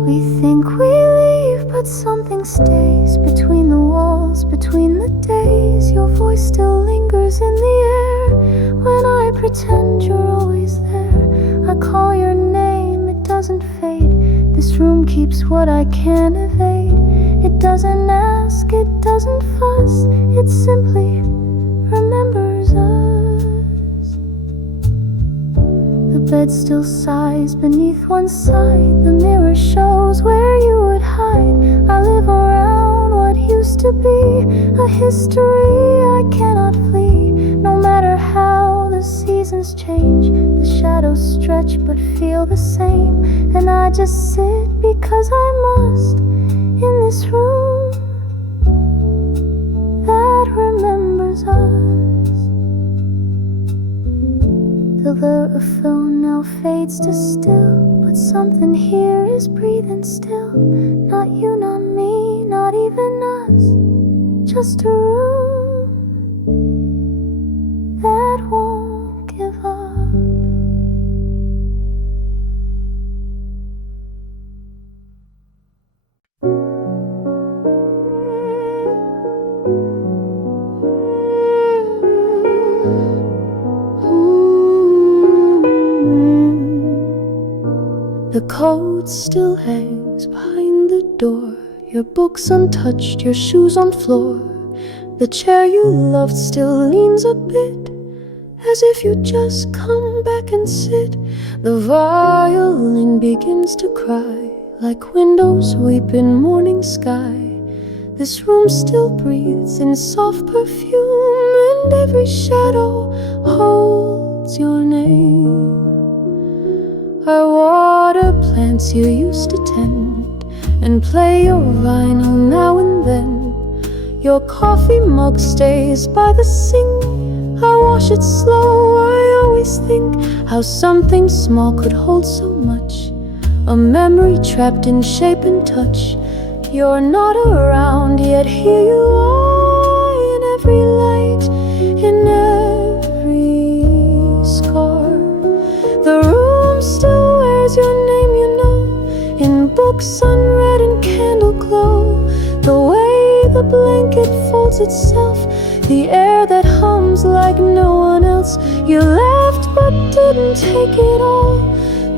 We think we leave, but something stays between the walls, between the days. Your voice still lingers in the air when I pretend you're always there. I call your name, it doesn't fade. This room keeps what I can't evade. It doesn't ask, it doesn't fuss, it simply remembers us. The bed still sighs beneath one side. The mirror shows where you would hide. I live around what used to be a history I cannot flee. No matter how the seasons change, the shadows stretch but feel the same. And I just sit because I must in this room that remembers us. The blur of film now fades to still, but something here is breathing still. Not you, not me, not even us, just a room that won't give up. The coat still hangs behind the door, your books untouched, your shoes on floor. The chair you loved still leans a bit, as if you just come back and sit. The violin begins to cry, like windows weep in morning sky. This room still breathes in soft perfume, and every shadow holds your name. I water plants you used to tend, and play your vinyl now and then. Your coffee mug stays by the sink. I wash it slow, I always think how something small could hold so much. A memory trapped in shape and touch. You're not around, yet here you are, in every light, in every scar. The room still wears your name, you know, in books unread and candle glow. The way the blanket folds itself, the air that hums like no one else. You left but didn't take it all.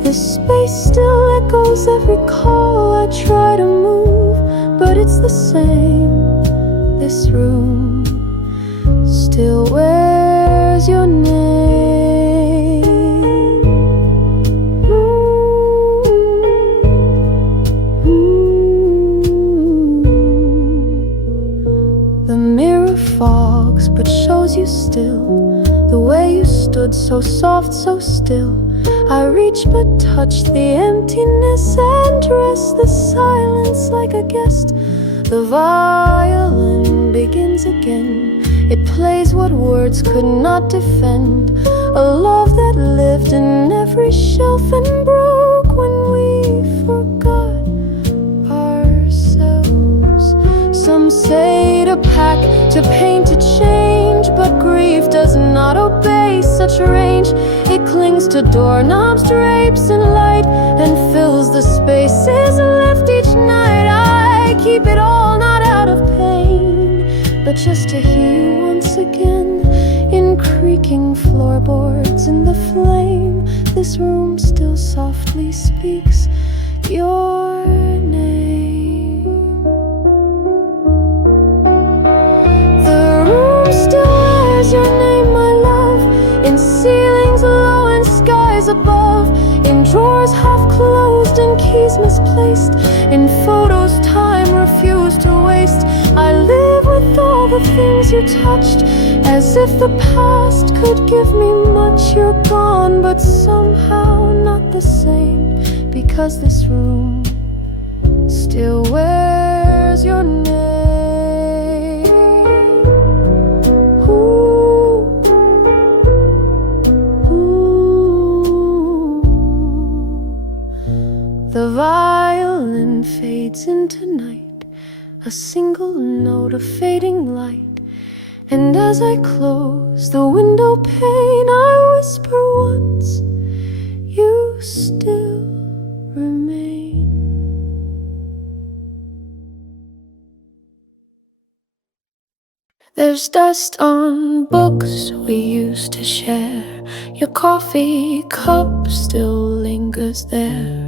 This space still echoes every call. I try to move, but it's the same. This room still wears your name. The mirror fogs but shows you still, the way you stood so soft, so still. I reach but touch the emptiness and dress the silence like a guest. The violin begins again. It plays what words could not defend. A love that lived in every shelf and broke when we forgot ourselves. Some say to pack, to paint, to change, but grief does not obey such range. It clings to doorknobs, drapes, and light. asks your name. The room still wears your name, my love, in ceilings low and skies above, in drawers half closed and keys misplaced, in photos time refused to waste. I live with all the things you touched, as if the past could give me much. You're gone, but somehow not the same, because this room still wears your name. Ooh, ooh. The violin fades into night, a single note of fading light. And as I close the window pane, I whisper once, you still remain. There's dust on books we used to share. Your coffee cup still lingers there.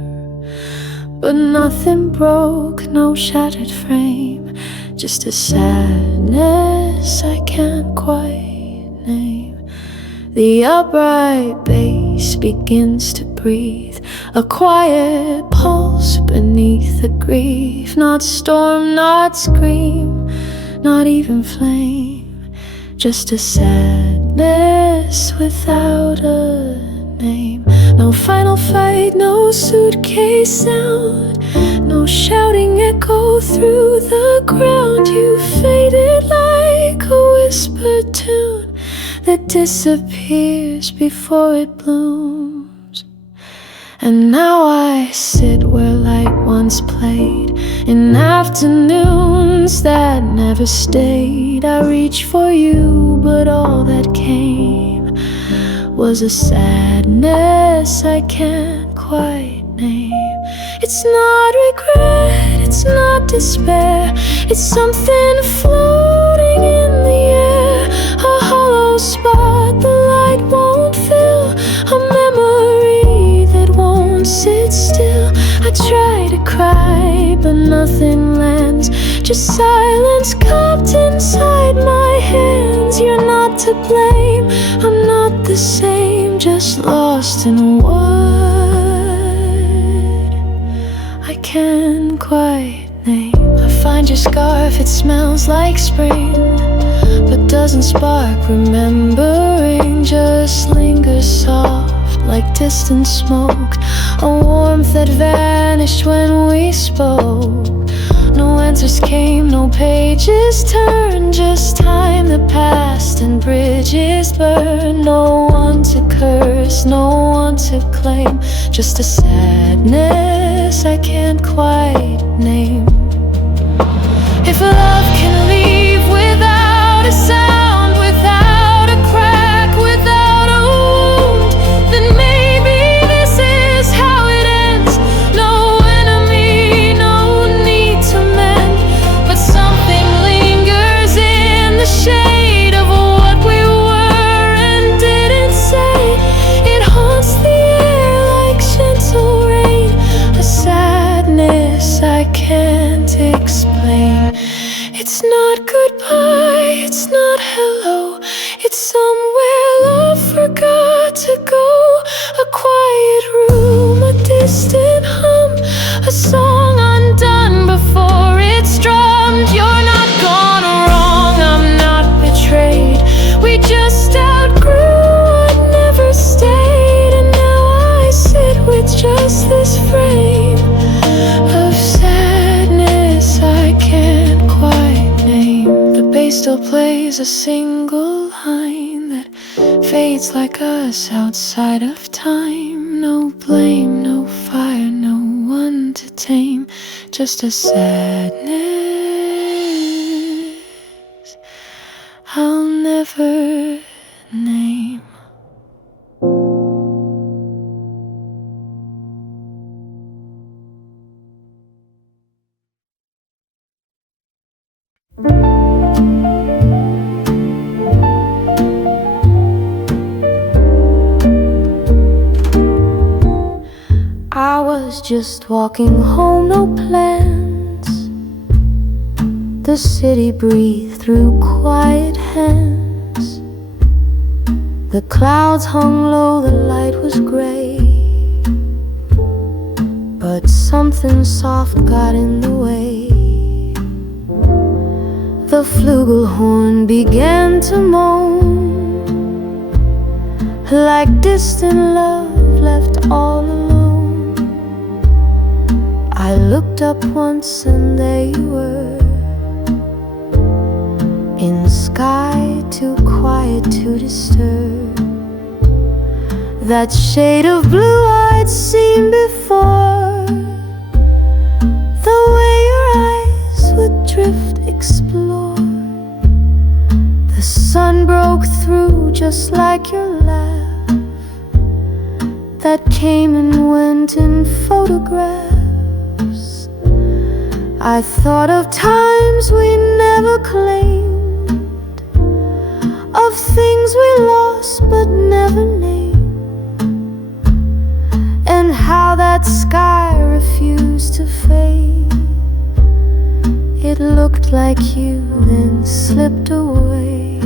But nothing broke, no shattered frame, just a sadness I can't quite name. The upright bass begins to breathe, a quiet pulse beneath the grief. Not storm, not scream, not even flame, just a sadness without a name. No final fight, no suitcase sound, no shouting echo through the ground. You faded like a whispered tune that disappears before it blooms. And now I sit where light once played, in afternoons that never stayed. I reach for you, but all that came was a sadness I can't quite name. It's not regret, it's not despair, it's something floating in the air, a hollow spot the light won't fill, a memory that won't sit still. I try to cry, but nothing lands, just silence cupped inside my hands. You're not to blame, I'm not the same, just lost in a word I can't quite name. I find your scarf, it smells like spring, but doesn't spark remembering, just lingers soft like distant smoke, a warmth that vanished when we spoke. No answers came, no pages turned, just time that passed and bridges burned. No one to curse, no one to claim, just a sadness I can't quite name. If love can leave without a sound, without a crack, without a wound, then maybe this is how it ends. No enemy, no need to mend, but something lingers in the shade of what we were and didn't say. It haunts the air like gentle rain, a sadness I can't explain. It's not goodbye, it's not hello, it's somewhere love forgot to go. A quiet room, a distant hum, a song undone before it's drummed. You're not gone wrong, I'm not betrayed, we just outgrew what never stayed. And now I sit with just this frame of sadness I can't quite name. The bass still plays a single line that fades like us outside of time. No blame, no fire, no one to tame, just a sadness I'll never name. I was just walking home, no plans. The city breathed through quiet hands. The clouds hung low, the light was gray, but something soft got in the way. The flugelhorn began to moan, like distant love left all alone. I looked up once and there you were, in sky too quiet to disturb. That shade of blue I'd seen before, the way your eyes would drift, explore. The sun broke through just like your laugh, that came and went in photographs. I thought of times we never claimed, of things we lost but never named, and how that sky refused to fade. It looked like you then slipped away.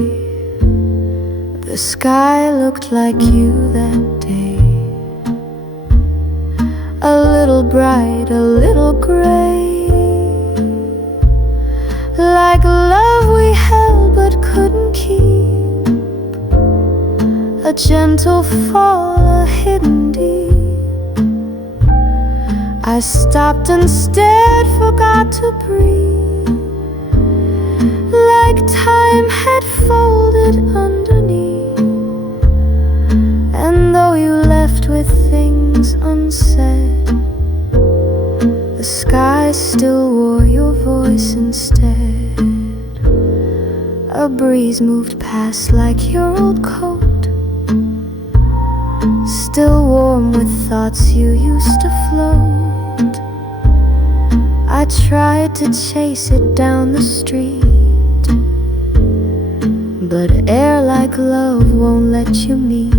The sky looked like you that day, a little bright, a little gray, like love we held but couldn't keep, a gentle fall, a hidden deep. I stopped and stared, forgot to breathe, like time had folded underneath. And though you left with things unsaid, the sky still wore your voice instead. A breeze moved past like your old coat, still warm with thoughts you used to float. I tried to chase it down the street, but air like love won't let you meet.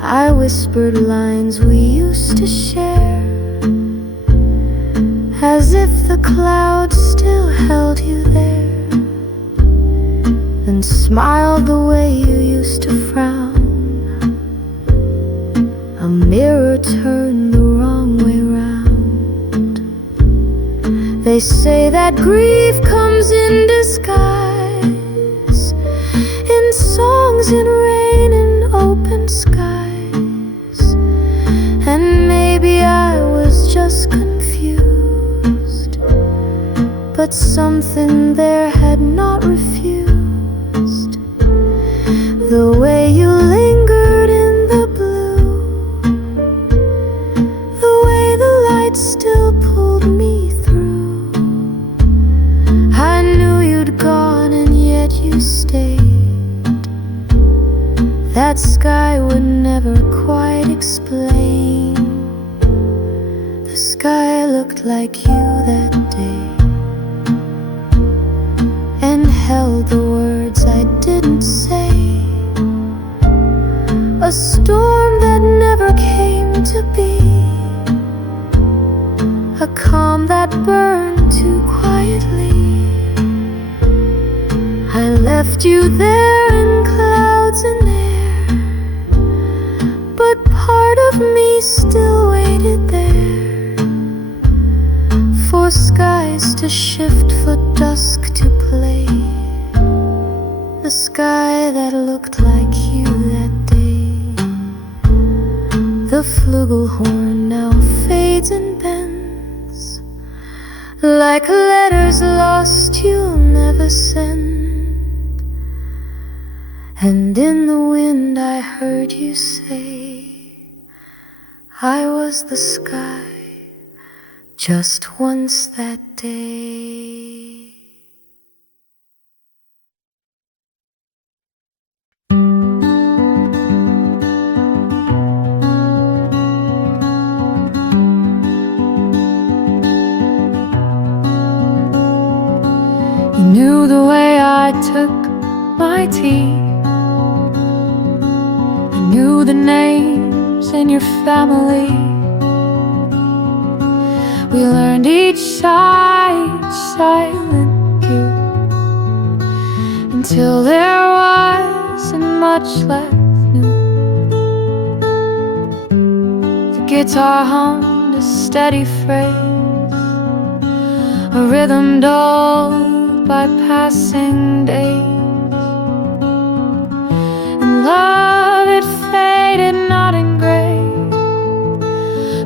I whispered lines we used to share, as if the clouds still held you there, and smiled the way you used to frown. A mirror turned the wrong way round. They say that grief comes in disguise, in songs, in rain, in open skies. And maybe I was just confused, but something there had not refused. The way you lingered in the blue, the way the light still pulled me through. I knew you'd gone and yet you stayed. That sky would never quite explain. The sky looked like you that day, and held the words I didn't say. A storm that never came to be, a calm that burned too quietly. I left you there in clouds and air, but part of me still waited there, for skies to shift, for dusk to play. The sky that looked like you that day. The flugelhorn now fades and bends, like letters lost you'll never send. And in the wind I heard you say, I was the sky just once that day. You knew the way I took my tea, I knew the names in your family. We learned each side silent cue until there wasn't much left new. The guitar hummed a steady phrase, a rhythm dulled by passing days, and love it faded not in gray,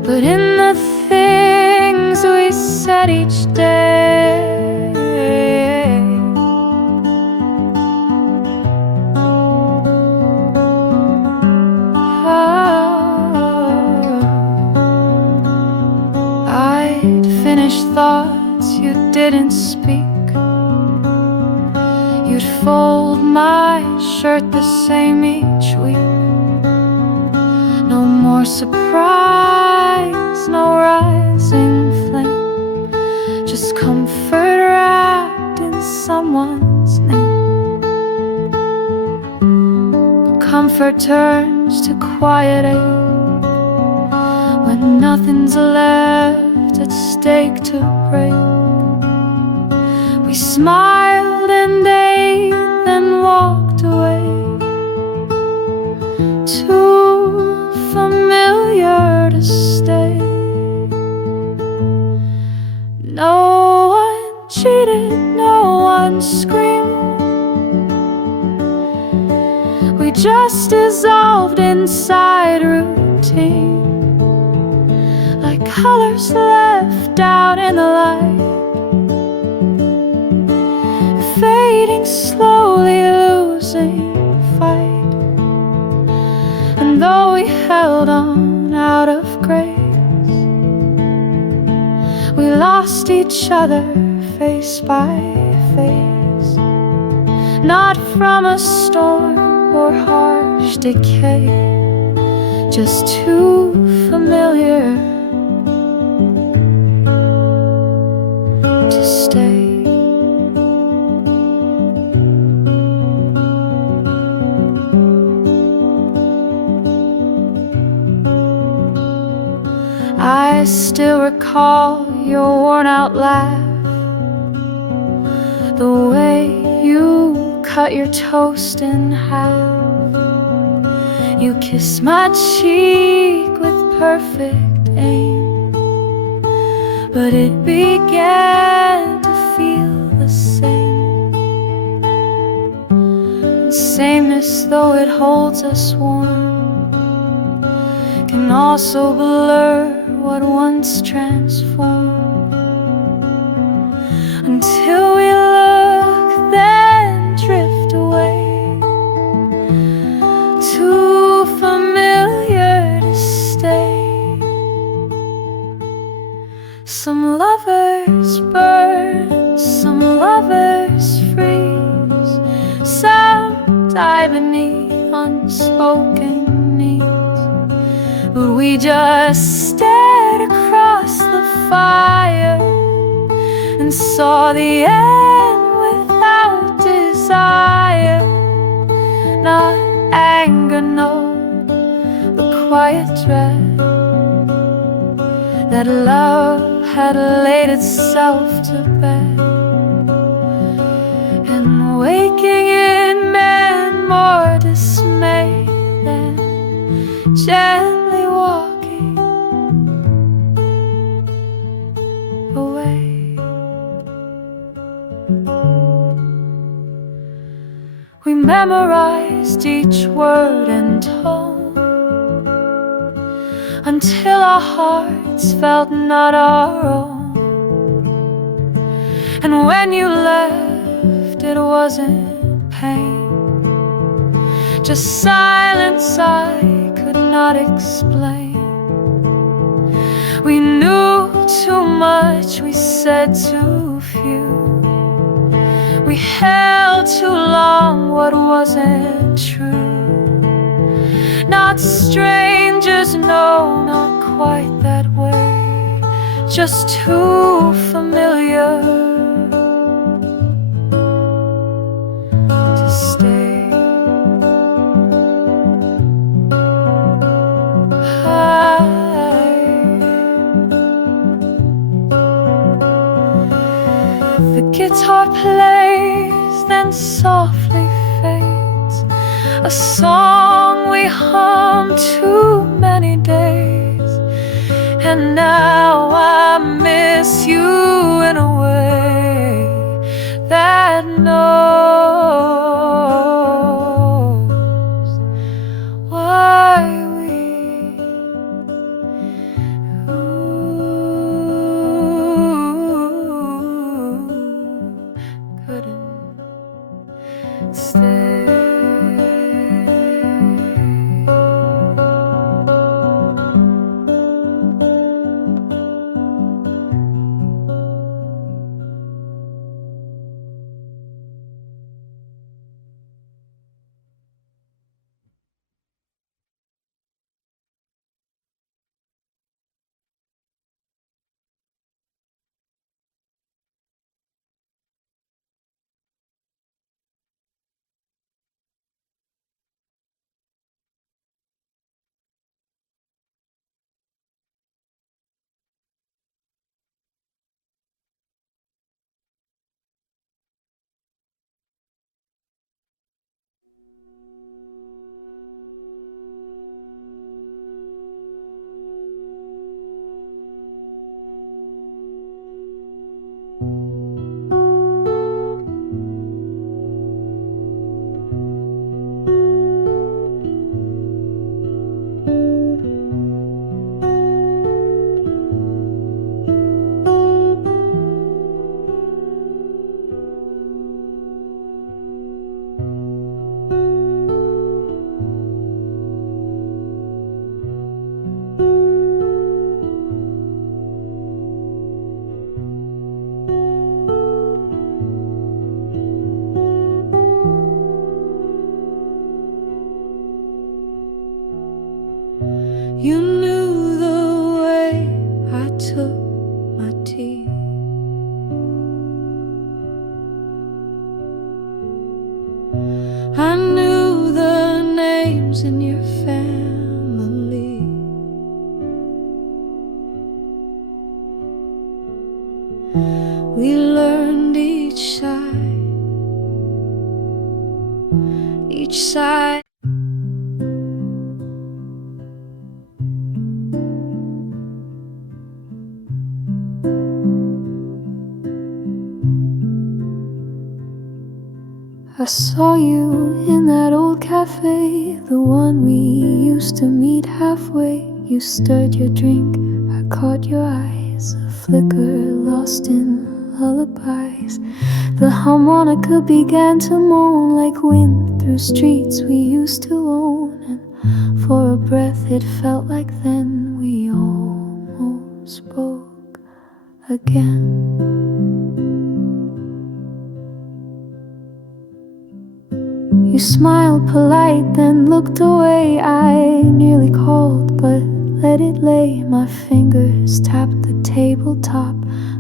but in the things we said each day. I'd finish thoughts you didn't speak. You'd fold my shirt the same each week. No more surprise, no rising flame, just comfort wrapped in someone's name. Comfort turns to quiet ache when nothing's left at stake to break. We smiled and ate, then walked away, too familiar to stay. No one cheated, no one screamed. We just dissolved inside routine, like colors left out in the light, fading slowly, losing fight. And though we held on out of grace, we lost each other face by face, not from a storm or harsh decay, just too familiar to stay. I still recall your worn-out laugh, the way you cut your toast in half. You kissed my cheek with perfect aim, but it began to feel the same. And sameness, though it holds us warm, can also blur what once transformed. Until we look, then drift away, too familiar to stay. Some lovers burn, some lovers freeze, some die beneath unspoken needs. But we just stared across the fire and saw the end without desire. Not anger, no, but quiet dread that love had laid itself to bed, and waking in men more dismay than gently walking away. We memorized each word and tone until our hearts felt not our own. And when you left, it wasn't pain, just silence I could not explain. We knew too much, we said too few. We held too long what wasn't true. Not strangers, no, not quite that way, just too familiar to stay. guitar plays, then softly fades, a song we hummed too many days. And now I miss you in a way that knows why we couldn't stay. You knew the way I took my tea. I knew the names in your family. We learned each side. I saw you in that old cafe, the one we used to meet halfway. You stirred your drink, I caught your eyes, a flicker lost in lullabies. The harmonica began to moan like wind through streets we used to own. And for a breath it felt like then we almost spoke again. You smiled polite, then looked away. I nearly called, but let it lay. My fingers tapped the tabletop.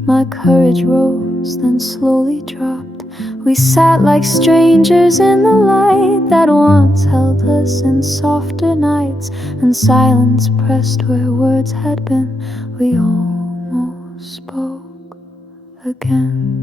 My courage rose, then slowly dropped. We sat like strangers in the light that once held us in softer nights. And silence pressed where words had been. We almost spoke again.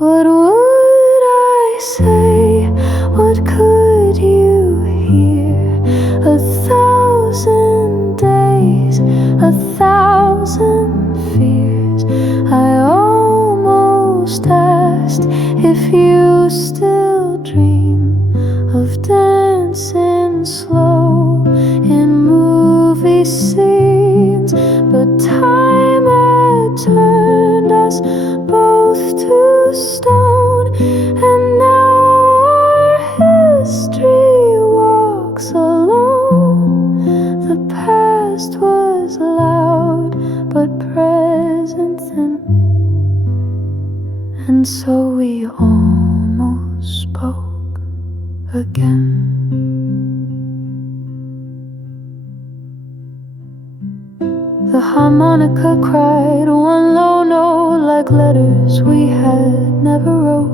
What would I say? What could you hear? 1,000 days, 1,000 fears. I almost asked if you still dream of dancing slow in movie scenes, but time had turned us both to stone, and now our history walks alone. The past was loud but present then, and so we almost spoke again. The harmonica cried one low note like letters we had never wrote.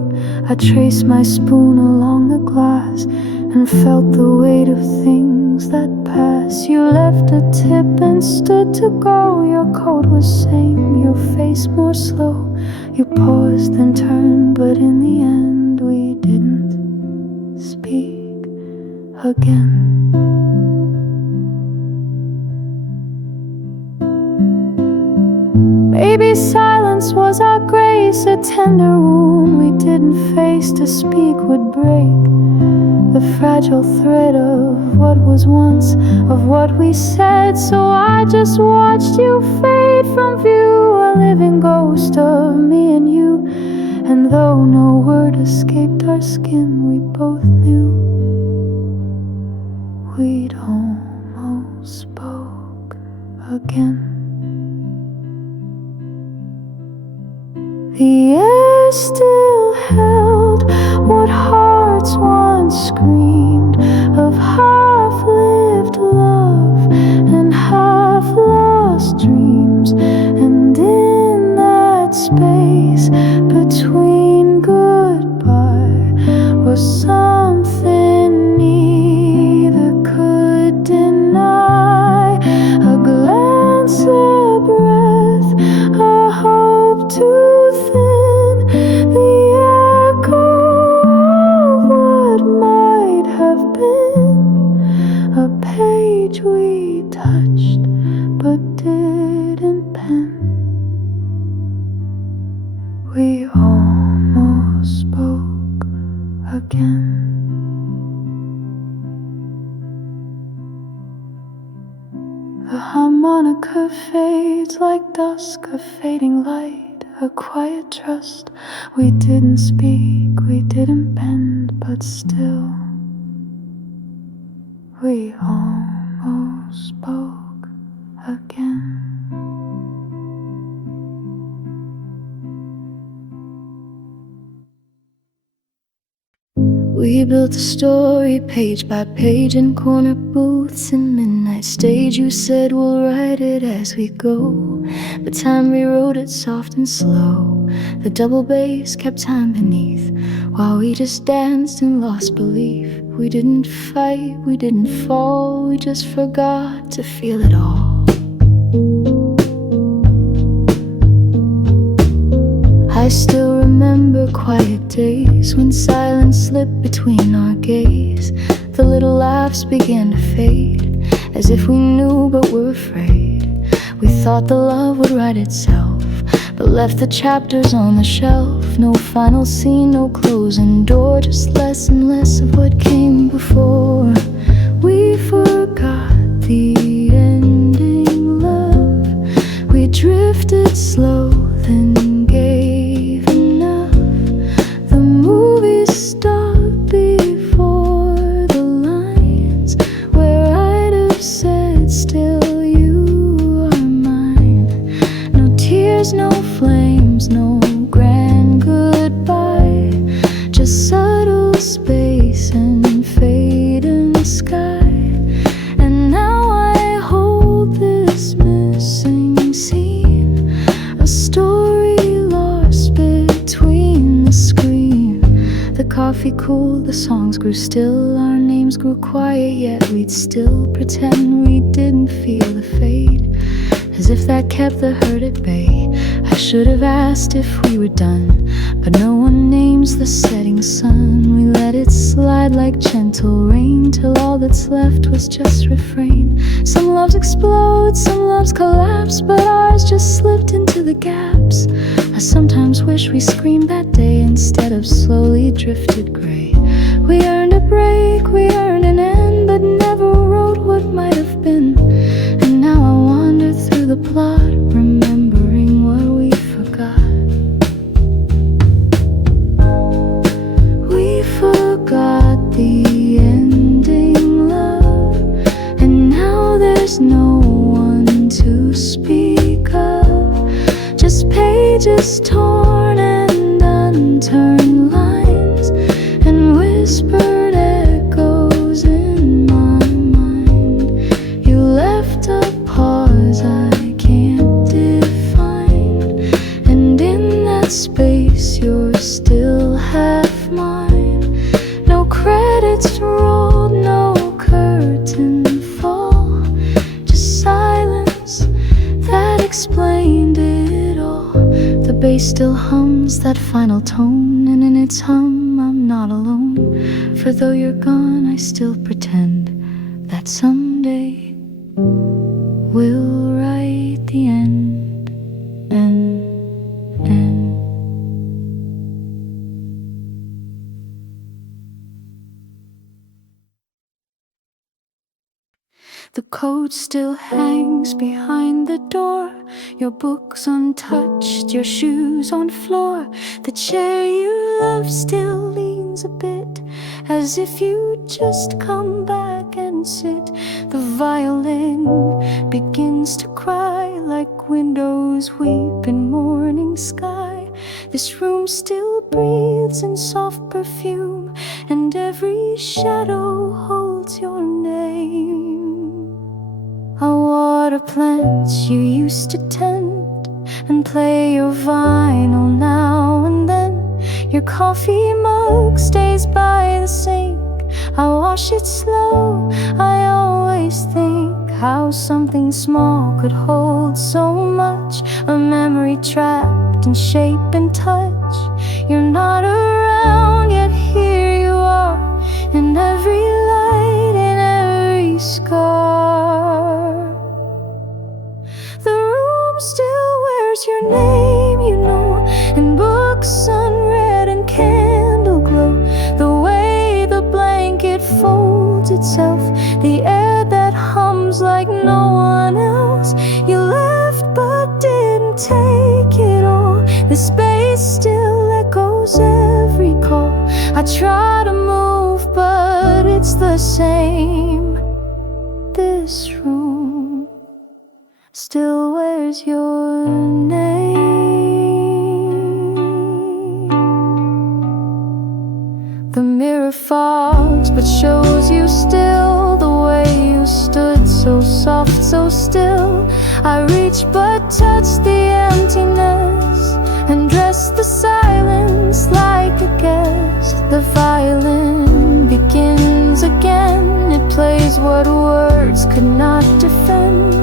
I traced my spoon along the glass and felt the weight of things that passed. glass. You left a tip and stood to go. Your coat was same, your face more slow. You paused and turned, but in the end we didn't speak again. Maybe silence was our grace, a tender wound we didn't face. To speak would break the fragile thread of what was once, of what we said. So I just watched you fade from view, a living ghost of me and you. And though no word escaped our skin, we both knew we'd almost spoke again. The air still held what hearts once screamed of half-lived love and half-lost dreams. And in that space between goodbye was something neither could deny. A glance, a breath, a hope to we touched but didn't pen. We almost spoke again. The harmonica fades like dusk, a fading light, a quiet trust. We didn't speak, we didn't bend, but still we almost spoke again. We built a story page by page in corner booths and midnight stage. You said we'll write it as we go, but time rewrote it soft and slow. The double bass kept time beneath while we just danced and lost belief. We didn't fight, we didn't fall, we just forgot to feel it all. I still remember quiet days when silence slipped between our gaze. The little laughs began to fade, as if we knew but were afraid. We thought the love would write itself, but left the chapters on the shelf. No final scene, no closing door, just less and less of what came before. We forgot the ending love. We drifted slow, then gave enough. The movie stopped before the lines where I'd have said, still you are mine. No tears, no flames, no grand goodbye, just subtle space and fading sky. And now I hold this missing scene, a story lost between the screen. The coffee cooled, the songs grew still, our names grew quiet, yet we'd still pretend we didn't feel the fade, as if that kept the hurt at bay. I should have asked if we were done, but no one names the setting sun. We let it slide like gentle rain till all that's left was just refrain. Some loves explode, some loves collapse, but ours just slipped into the gaps. I sometimes wish we screamed that day instead of slowly drifted gray. We earned a break, we earned an end, but never wrote what might have been. And now I wander through the plot, remembering what we forgot. We forgot the ending love, and now there's no one to speak of, just pages torn and unturned lines and whispered echoes in my mind. You left a pause I can't define, and in that space you're still half mine. No credits rolled, no curtain fall, bass still hums that final tone, and in its hum I'm not alone. For though you're gone, I still pretend that someday we'll write the end, end. The coat still hangs behind the door, your books untouched, your shoes on floor. The chair you love still leans a bit, as if you'd just come back and sit. The violin begins to cry like windows weep in morning sky. This room still breathes in soft perfume, and every shadow holds your name. I water plants you used to tend, and play your vinyl now and then. Your coffee mug stays by the sink, I wash it slow. I always think how something small could hold so much, a memory trapped in shape and touch. You're not around, yet here you are, in every light, in every scar. The room still wears your name, you know, in books unread and candle glow. The way the blanket folds itself, the air that hums like no one else. You left but didn't take it all. The space still echoes every call. I try to move, but it's the same. This room still wears your name. The mirror fogs but shows you still, the way you stood so soft, so still. I reach but touch the emptiness, and dress the silence like a guest. The violin begins again, it plays what words could not defend.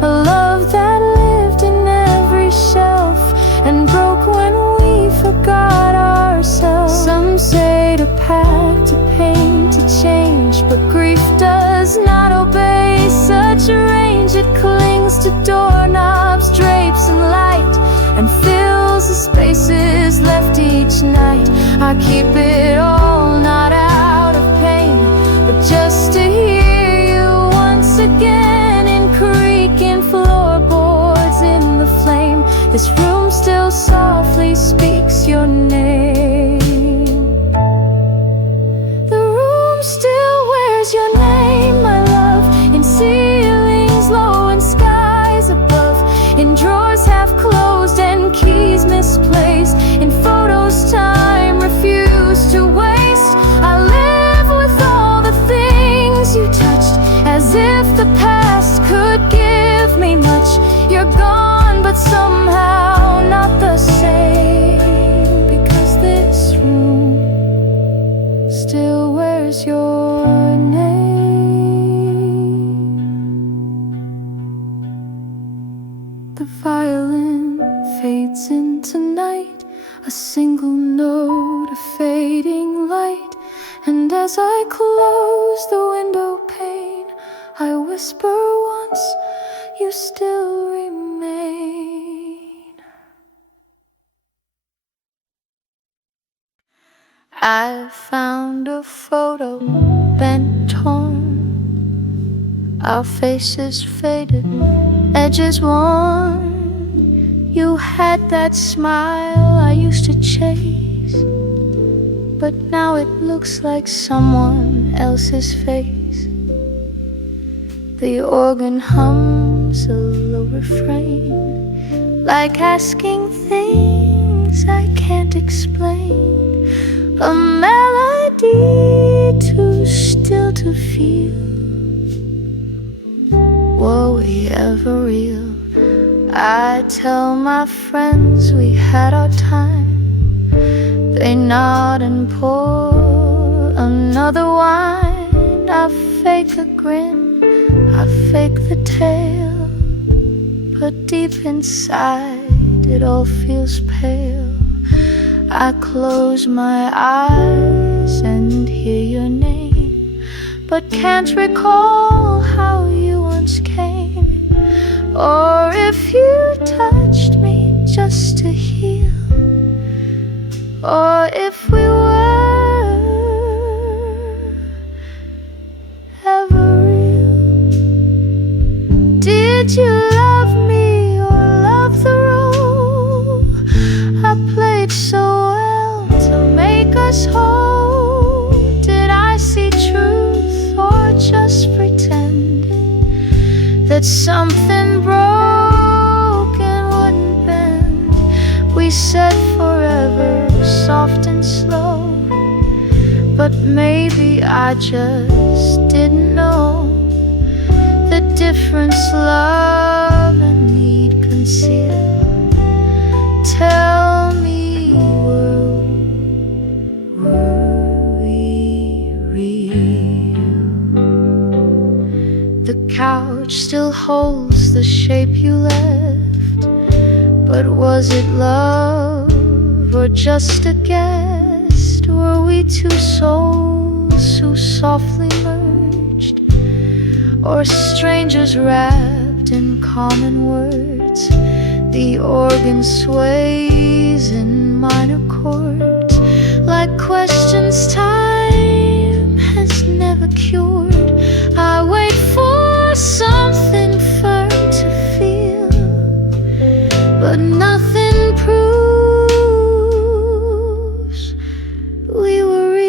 A love that lived in every shelf, and broke when we forgot ourselves. Some say to pack, to paint, to change, but grief does not obey such a range. It clings to doorknobs, drapes and light, and fills the spaces left each night. I keep it all, not out of pain, but just to hear you once again, in creaking floorboards in the flame. This room still softly speaks your name. The room still wears your name, my love, in ceilings low and skies above, in drawers half closed and keys misplaced, in photos time refused to waste. I live with all the things you touched, as if the past could give me much. You're gone, but somehow not the same, because this room still wears your name. The violin fades into night, a single note, a fading light, and as I close the window pane, I whisper once, you still remain. I found a photo, bent, torn, our faces faded, edges worn. You had that smile I used to chase, but now it looks like someone else's face. The organ hums a low refrain, like asking things I can't explain. A melody too still to feel. Were we ever real? I tell my friends we had our time. They nod and pour another wine. I fake a grin, I fake the tale, but deep inside it all feels pale. I close my eyes and hear your name, but can't recall how you once came, or if you touched me just to heal, or if we were ever real. Did you love me or love the role I played so well to make us whole? Did I see truth or just pretend that something broken wouldn't bend? We said forever, soft and slow, but maybe I just didn't know the difference love and need conceal. Tell me, were we real? The couch still holds the shape you left, but was it love or just a guest? Were we two souls who softly merged, or strangers wrapped in common words? The organ sways in minor chords like questions time has never cured. I wait for something firm to feel, but nothing proves we were real.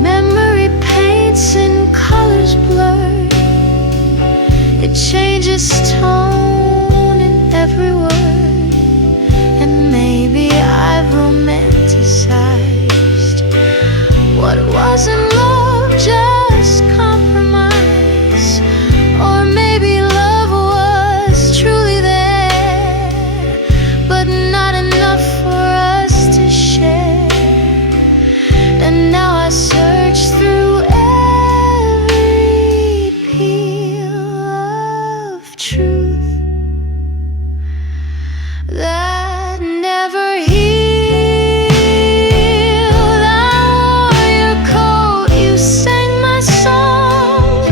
Memory paints in colors blurred, it changes tone in every word, and maybe I've romanticized what wasn't love, just compromise. Or maybe love was truly there, but not enough for us to share. And now I search through every peel of truth that never healed. I wore your coat, you sang my song,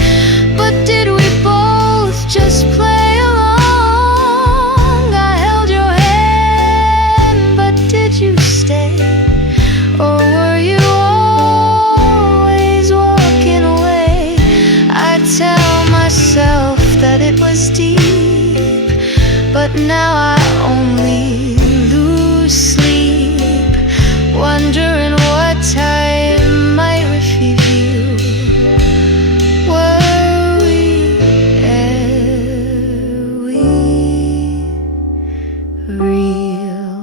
but did we both just play along? I held your hand, but did you stay? Or were you always walking away? I tell myself that it was deep, but now I only lose sleep, wondering what time might reveal. Were we real?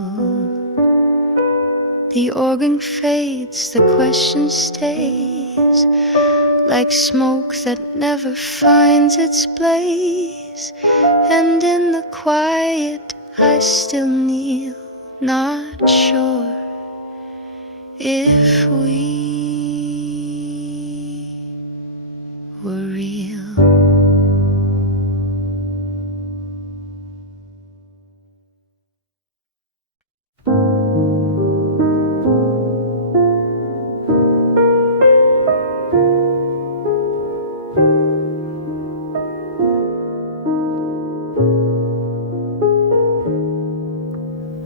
The organ fades, the question stays, like smoke that never finds its blaze. And in the quiet I still kneel, not sure if we were real.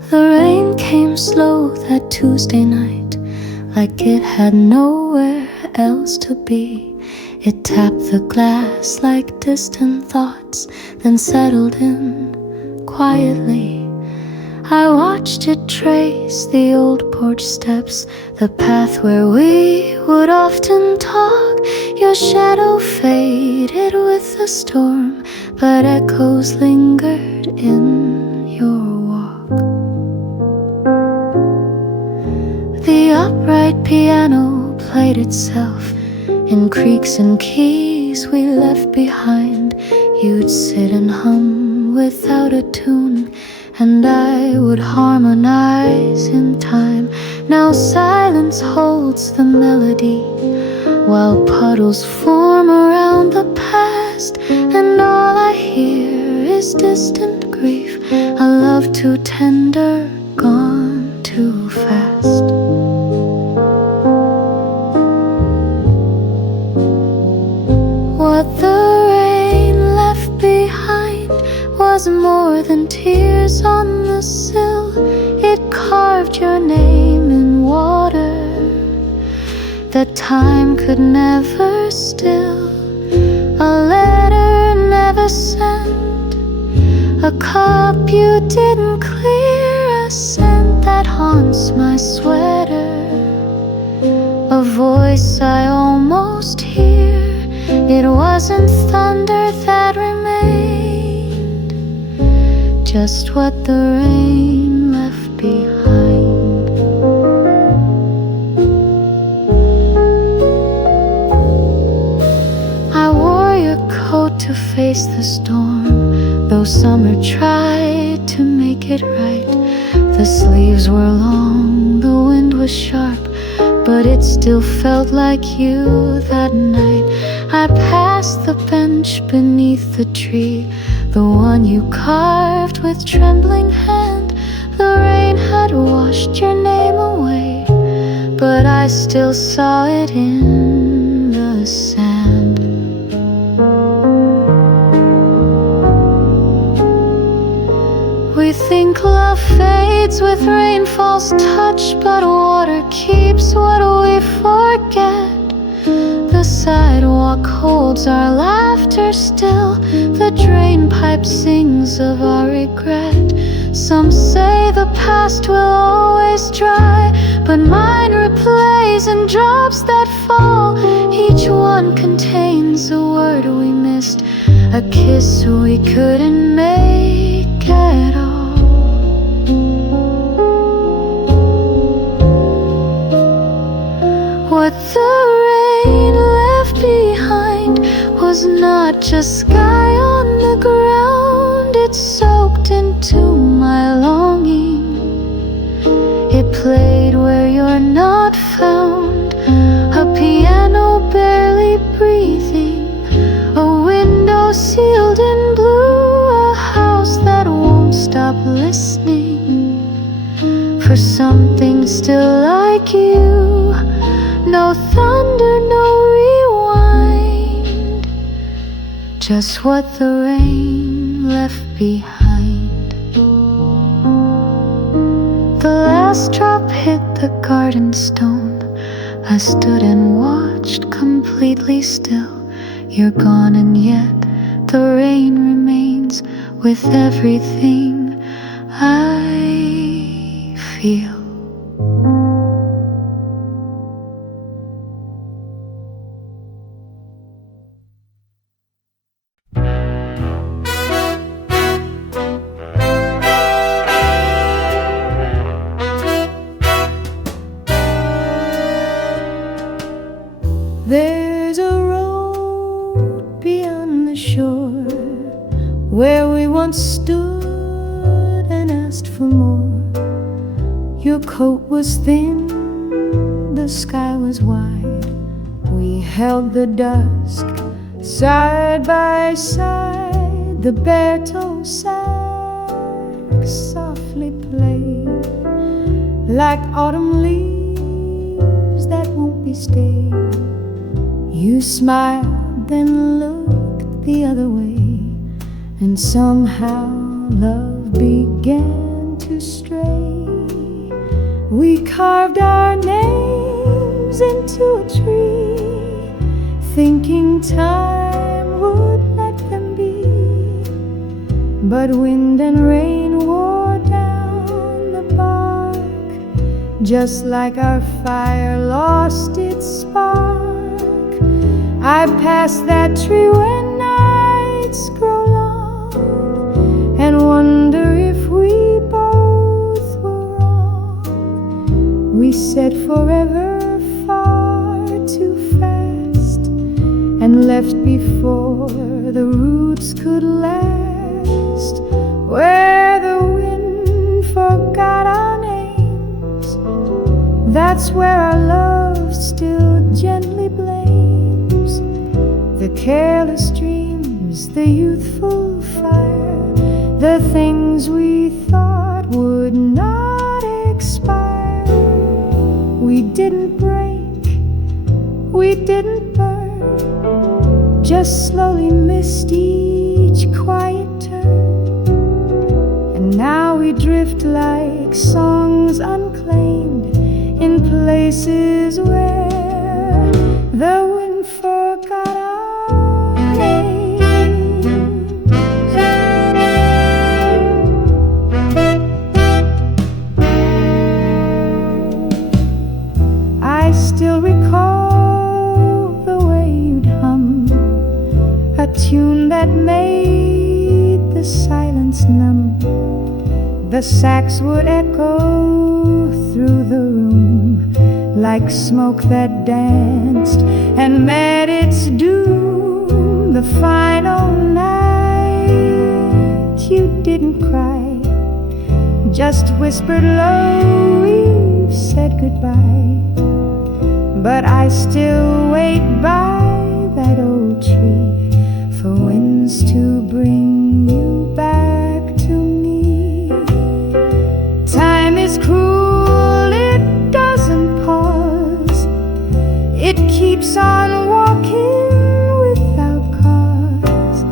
The rain came slow that Tuesday night, like it had nowhere else to be. It tapped the glass like distant thoughts, then settled in quietly. I watched it trace the old porch steps, the path where we would often talk. Your shadow faded with the storm, but echoes lingered in your walk. The upright piano played itself in creaks and keys we left behind. You'd sit and hum without a tune, and I would harmonize in time. Now silence holds the melody, while puddles form around the past, and all I hear is distant grief, a love too tender, gone too fast. What the rain left behind was more than tears on the sill. It carved your name in water that time could never still. A letter never sent, a cup you didn't clear, a scent that haunts my sweater, a voice I almost hear. It wasn't thunder that remained, just what the rain left behind. I wore your coat to face the storm, though summer tried to make it right. The sleeves were long, the wind was sharp, but it still felt like you that night. I passed the bench beneath the tree, the one you carved with trembling hand. The rain had washed your name away, but I still saw it in the sand. We think love fades with rainfall's touch, but water keeps what we forget. The sidewalk holds our laughter still, the drain pipe sings of our regret. Some say the past will always dry, but mine replays in drops that fall. Each one contains a word we missed, a kiss we couldn't make at all. What the rain left behind was not just sky on the ground. It soaked into my longing. It played where you're not found, a piano barely breathing, a window sealed in blue, a house that won't stop listening for something still like you. No thunder, no rewind, just what the rain left behind. The last drop hit the garden stone. I stood and watched, completely still. You're gone and yet the rain remains with everything I feel. There's a road beyond the shore where we once stood and asked for more. Your coat was thin, the sky was wide. We held the dusk side by side. The baritone sax softly played like autumn leaves that won't be stayed. You smiled, then looked the other way, and somehow love began to stray. We carved our names into a tree, thinking time would let them be. But wind and rain wore down the bark, just like our fire lost its spark. I pass that tree when nights grow long, and wonder if we both were wrong. We said forever far too fast, and left before the roots could last. Where the wind forgot our names, that's where our love still gently blames. The careless dreams, the youthful fire, the things we thought would not expire. We didn't break, we didn't burn, just slowly missed each quiet turn. And now we drift like songs unclaimed in places where the wind forgot our names. I still recall the way you'd hum a tune that made the silence numb. The sax would echo through the room like smoke that danced and met its doom. The final night you didn't cry, just whispered low, we've said goodbye. But I still wait by that old tree for winds to bring you back to me. Time is cruel, it doesn't pause, it keeps on walking without cause.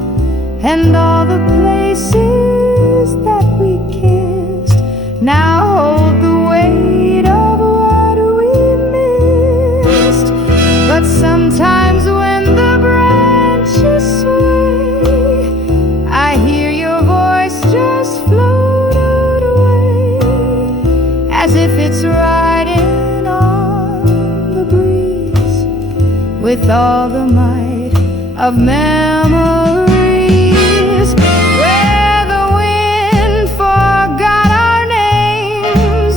And all the places that we kissed now hold the weight of what we missed. But sometimes when the branches sway, I hear your voice just float away, as if it's riding on the breeze with all the might of memories. Where the wind forgot our names,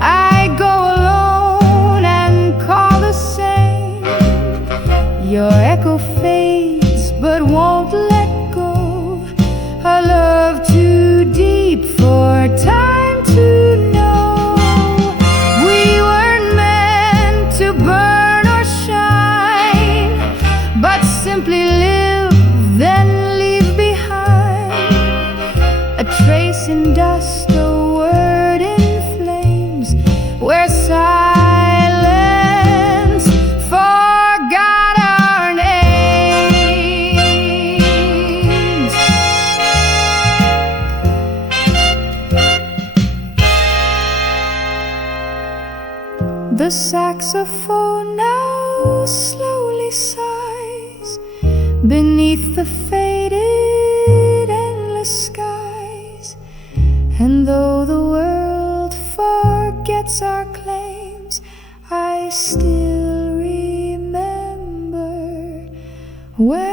I go alone and call the same. Your echo fades but won't let go, a love too deep for time to know. We weren't meant to burn or shine, but simply live, then leave behind a trace in dust, a word in flames, where silence forgot our names. The saxophone now slowly sighs beneath the faded endless skies. And though the world forgets our claims, I still remember where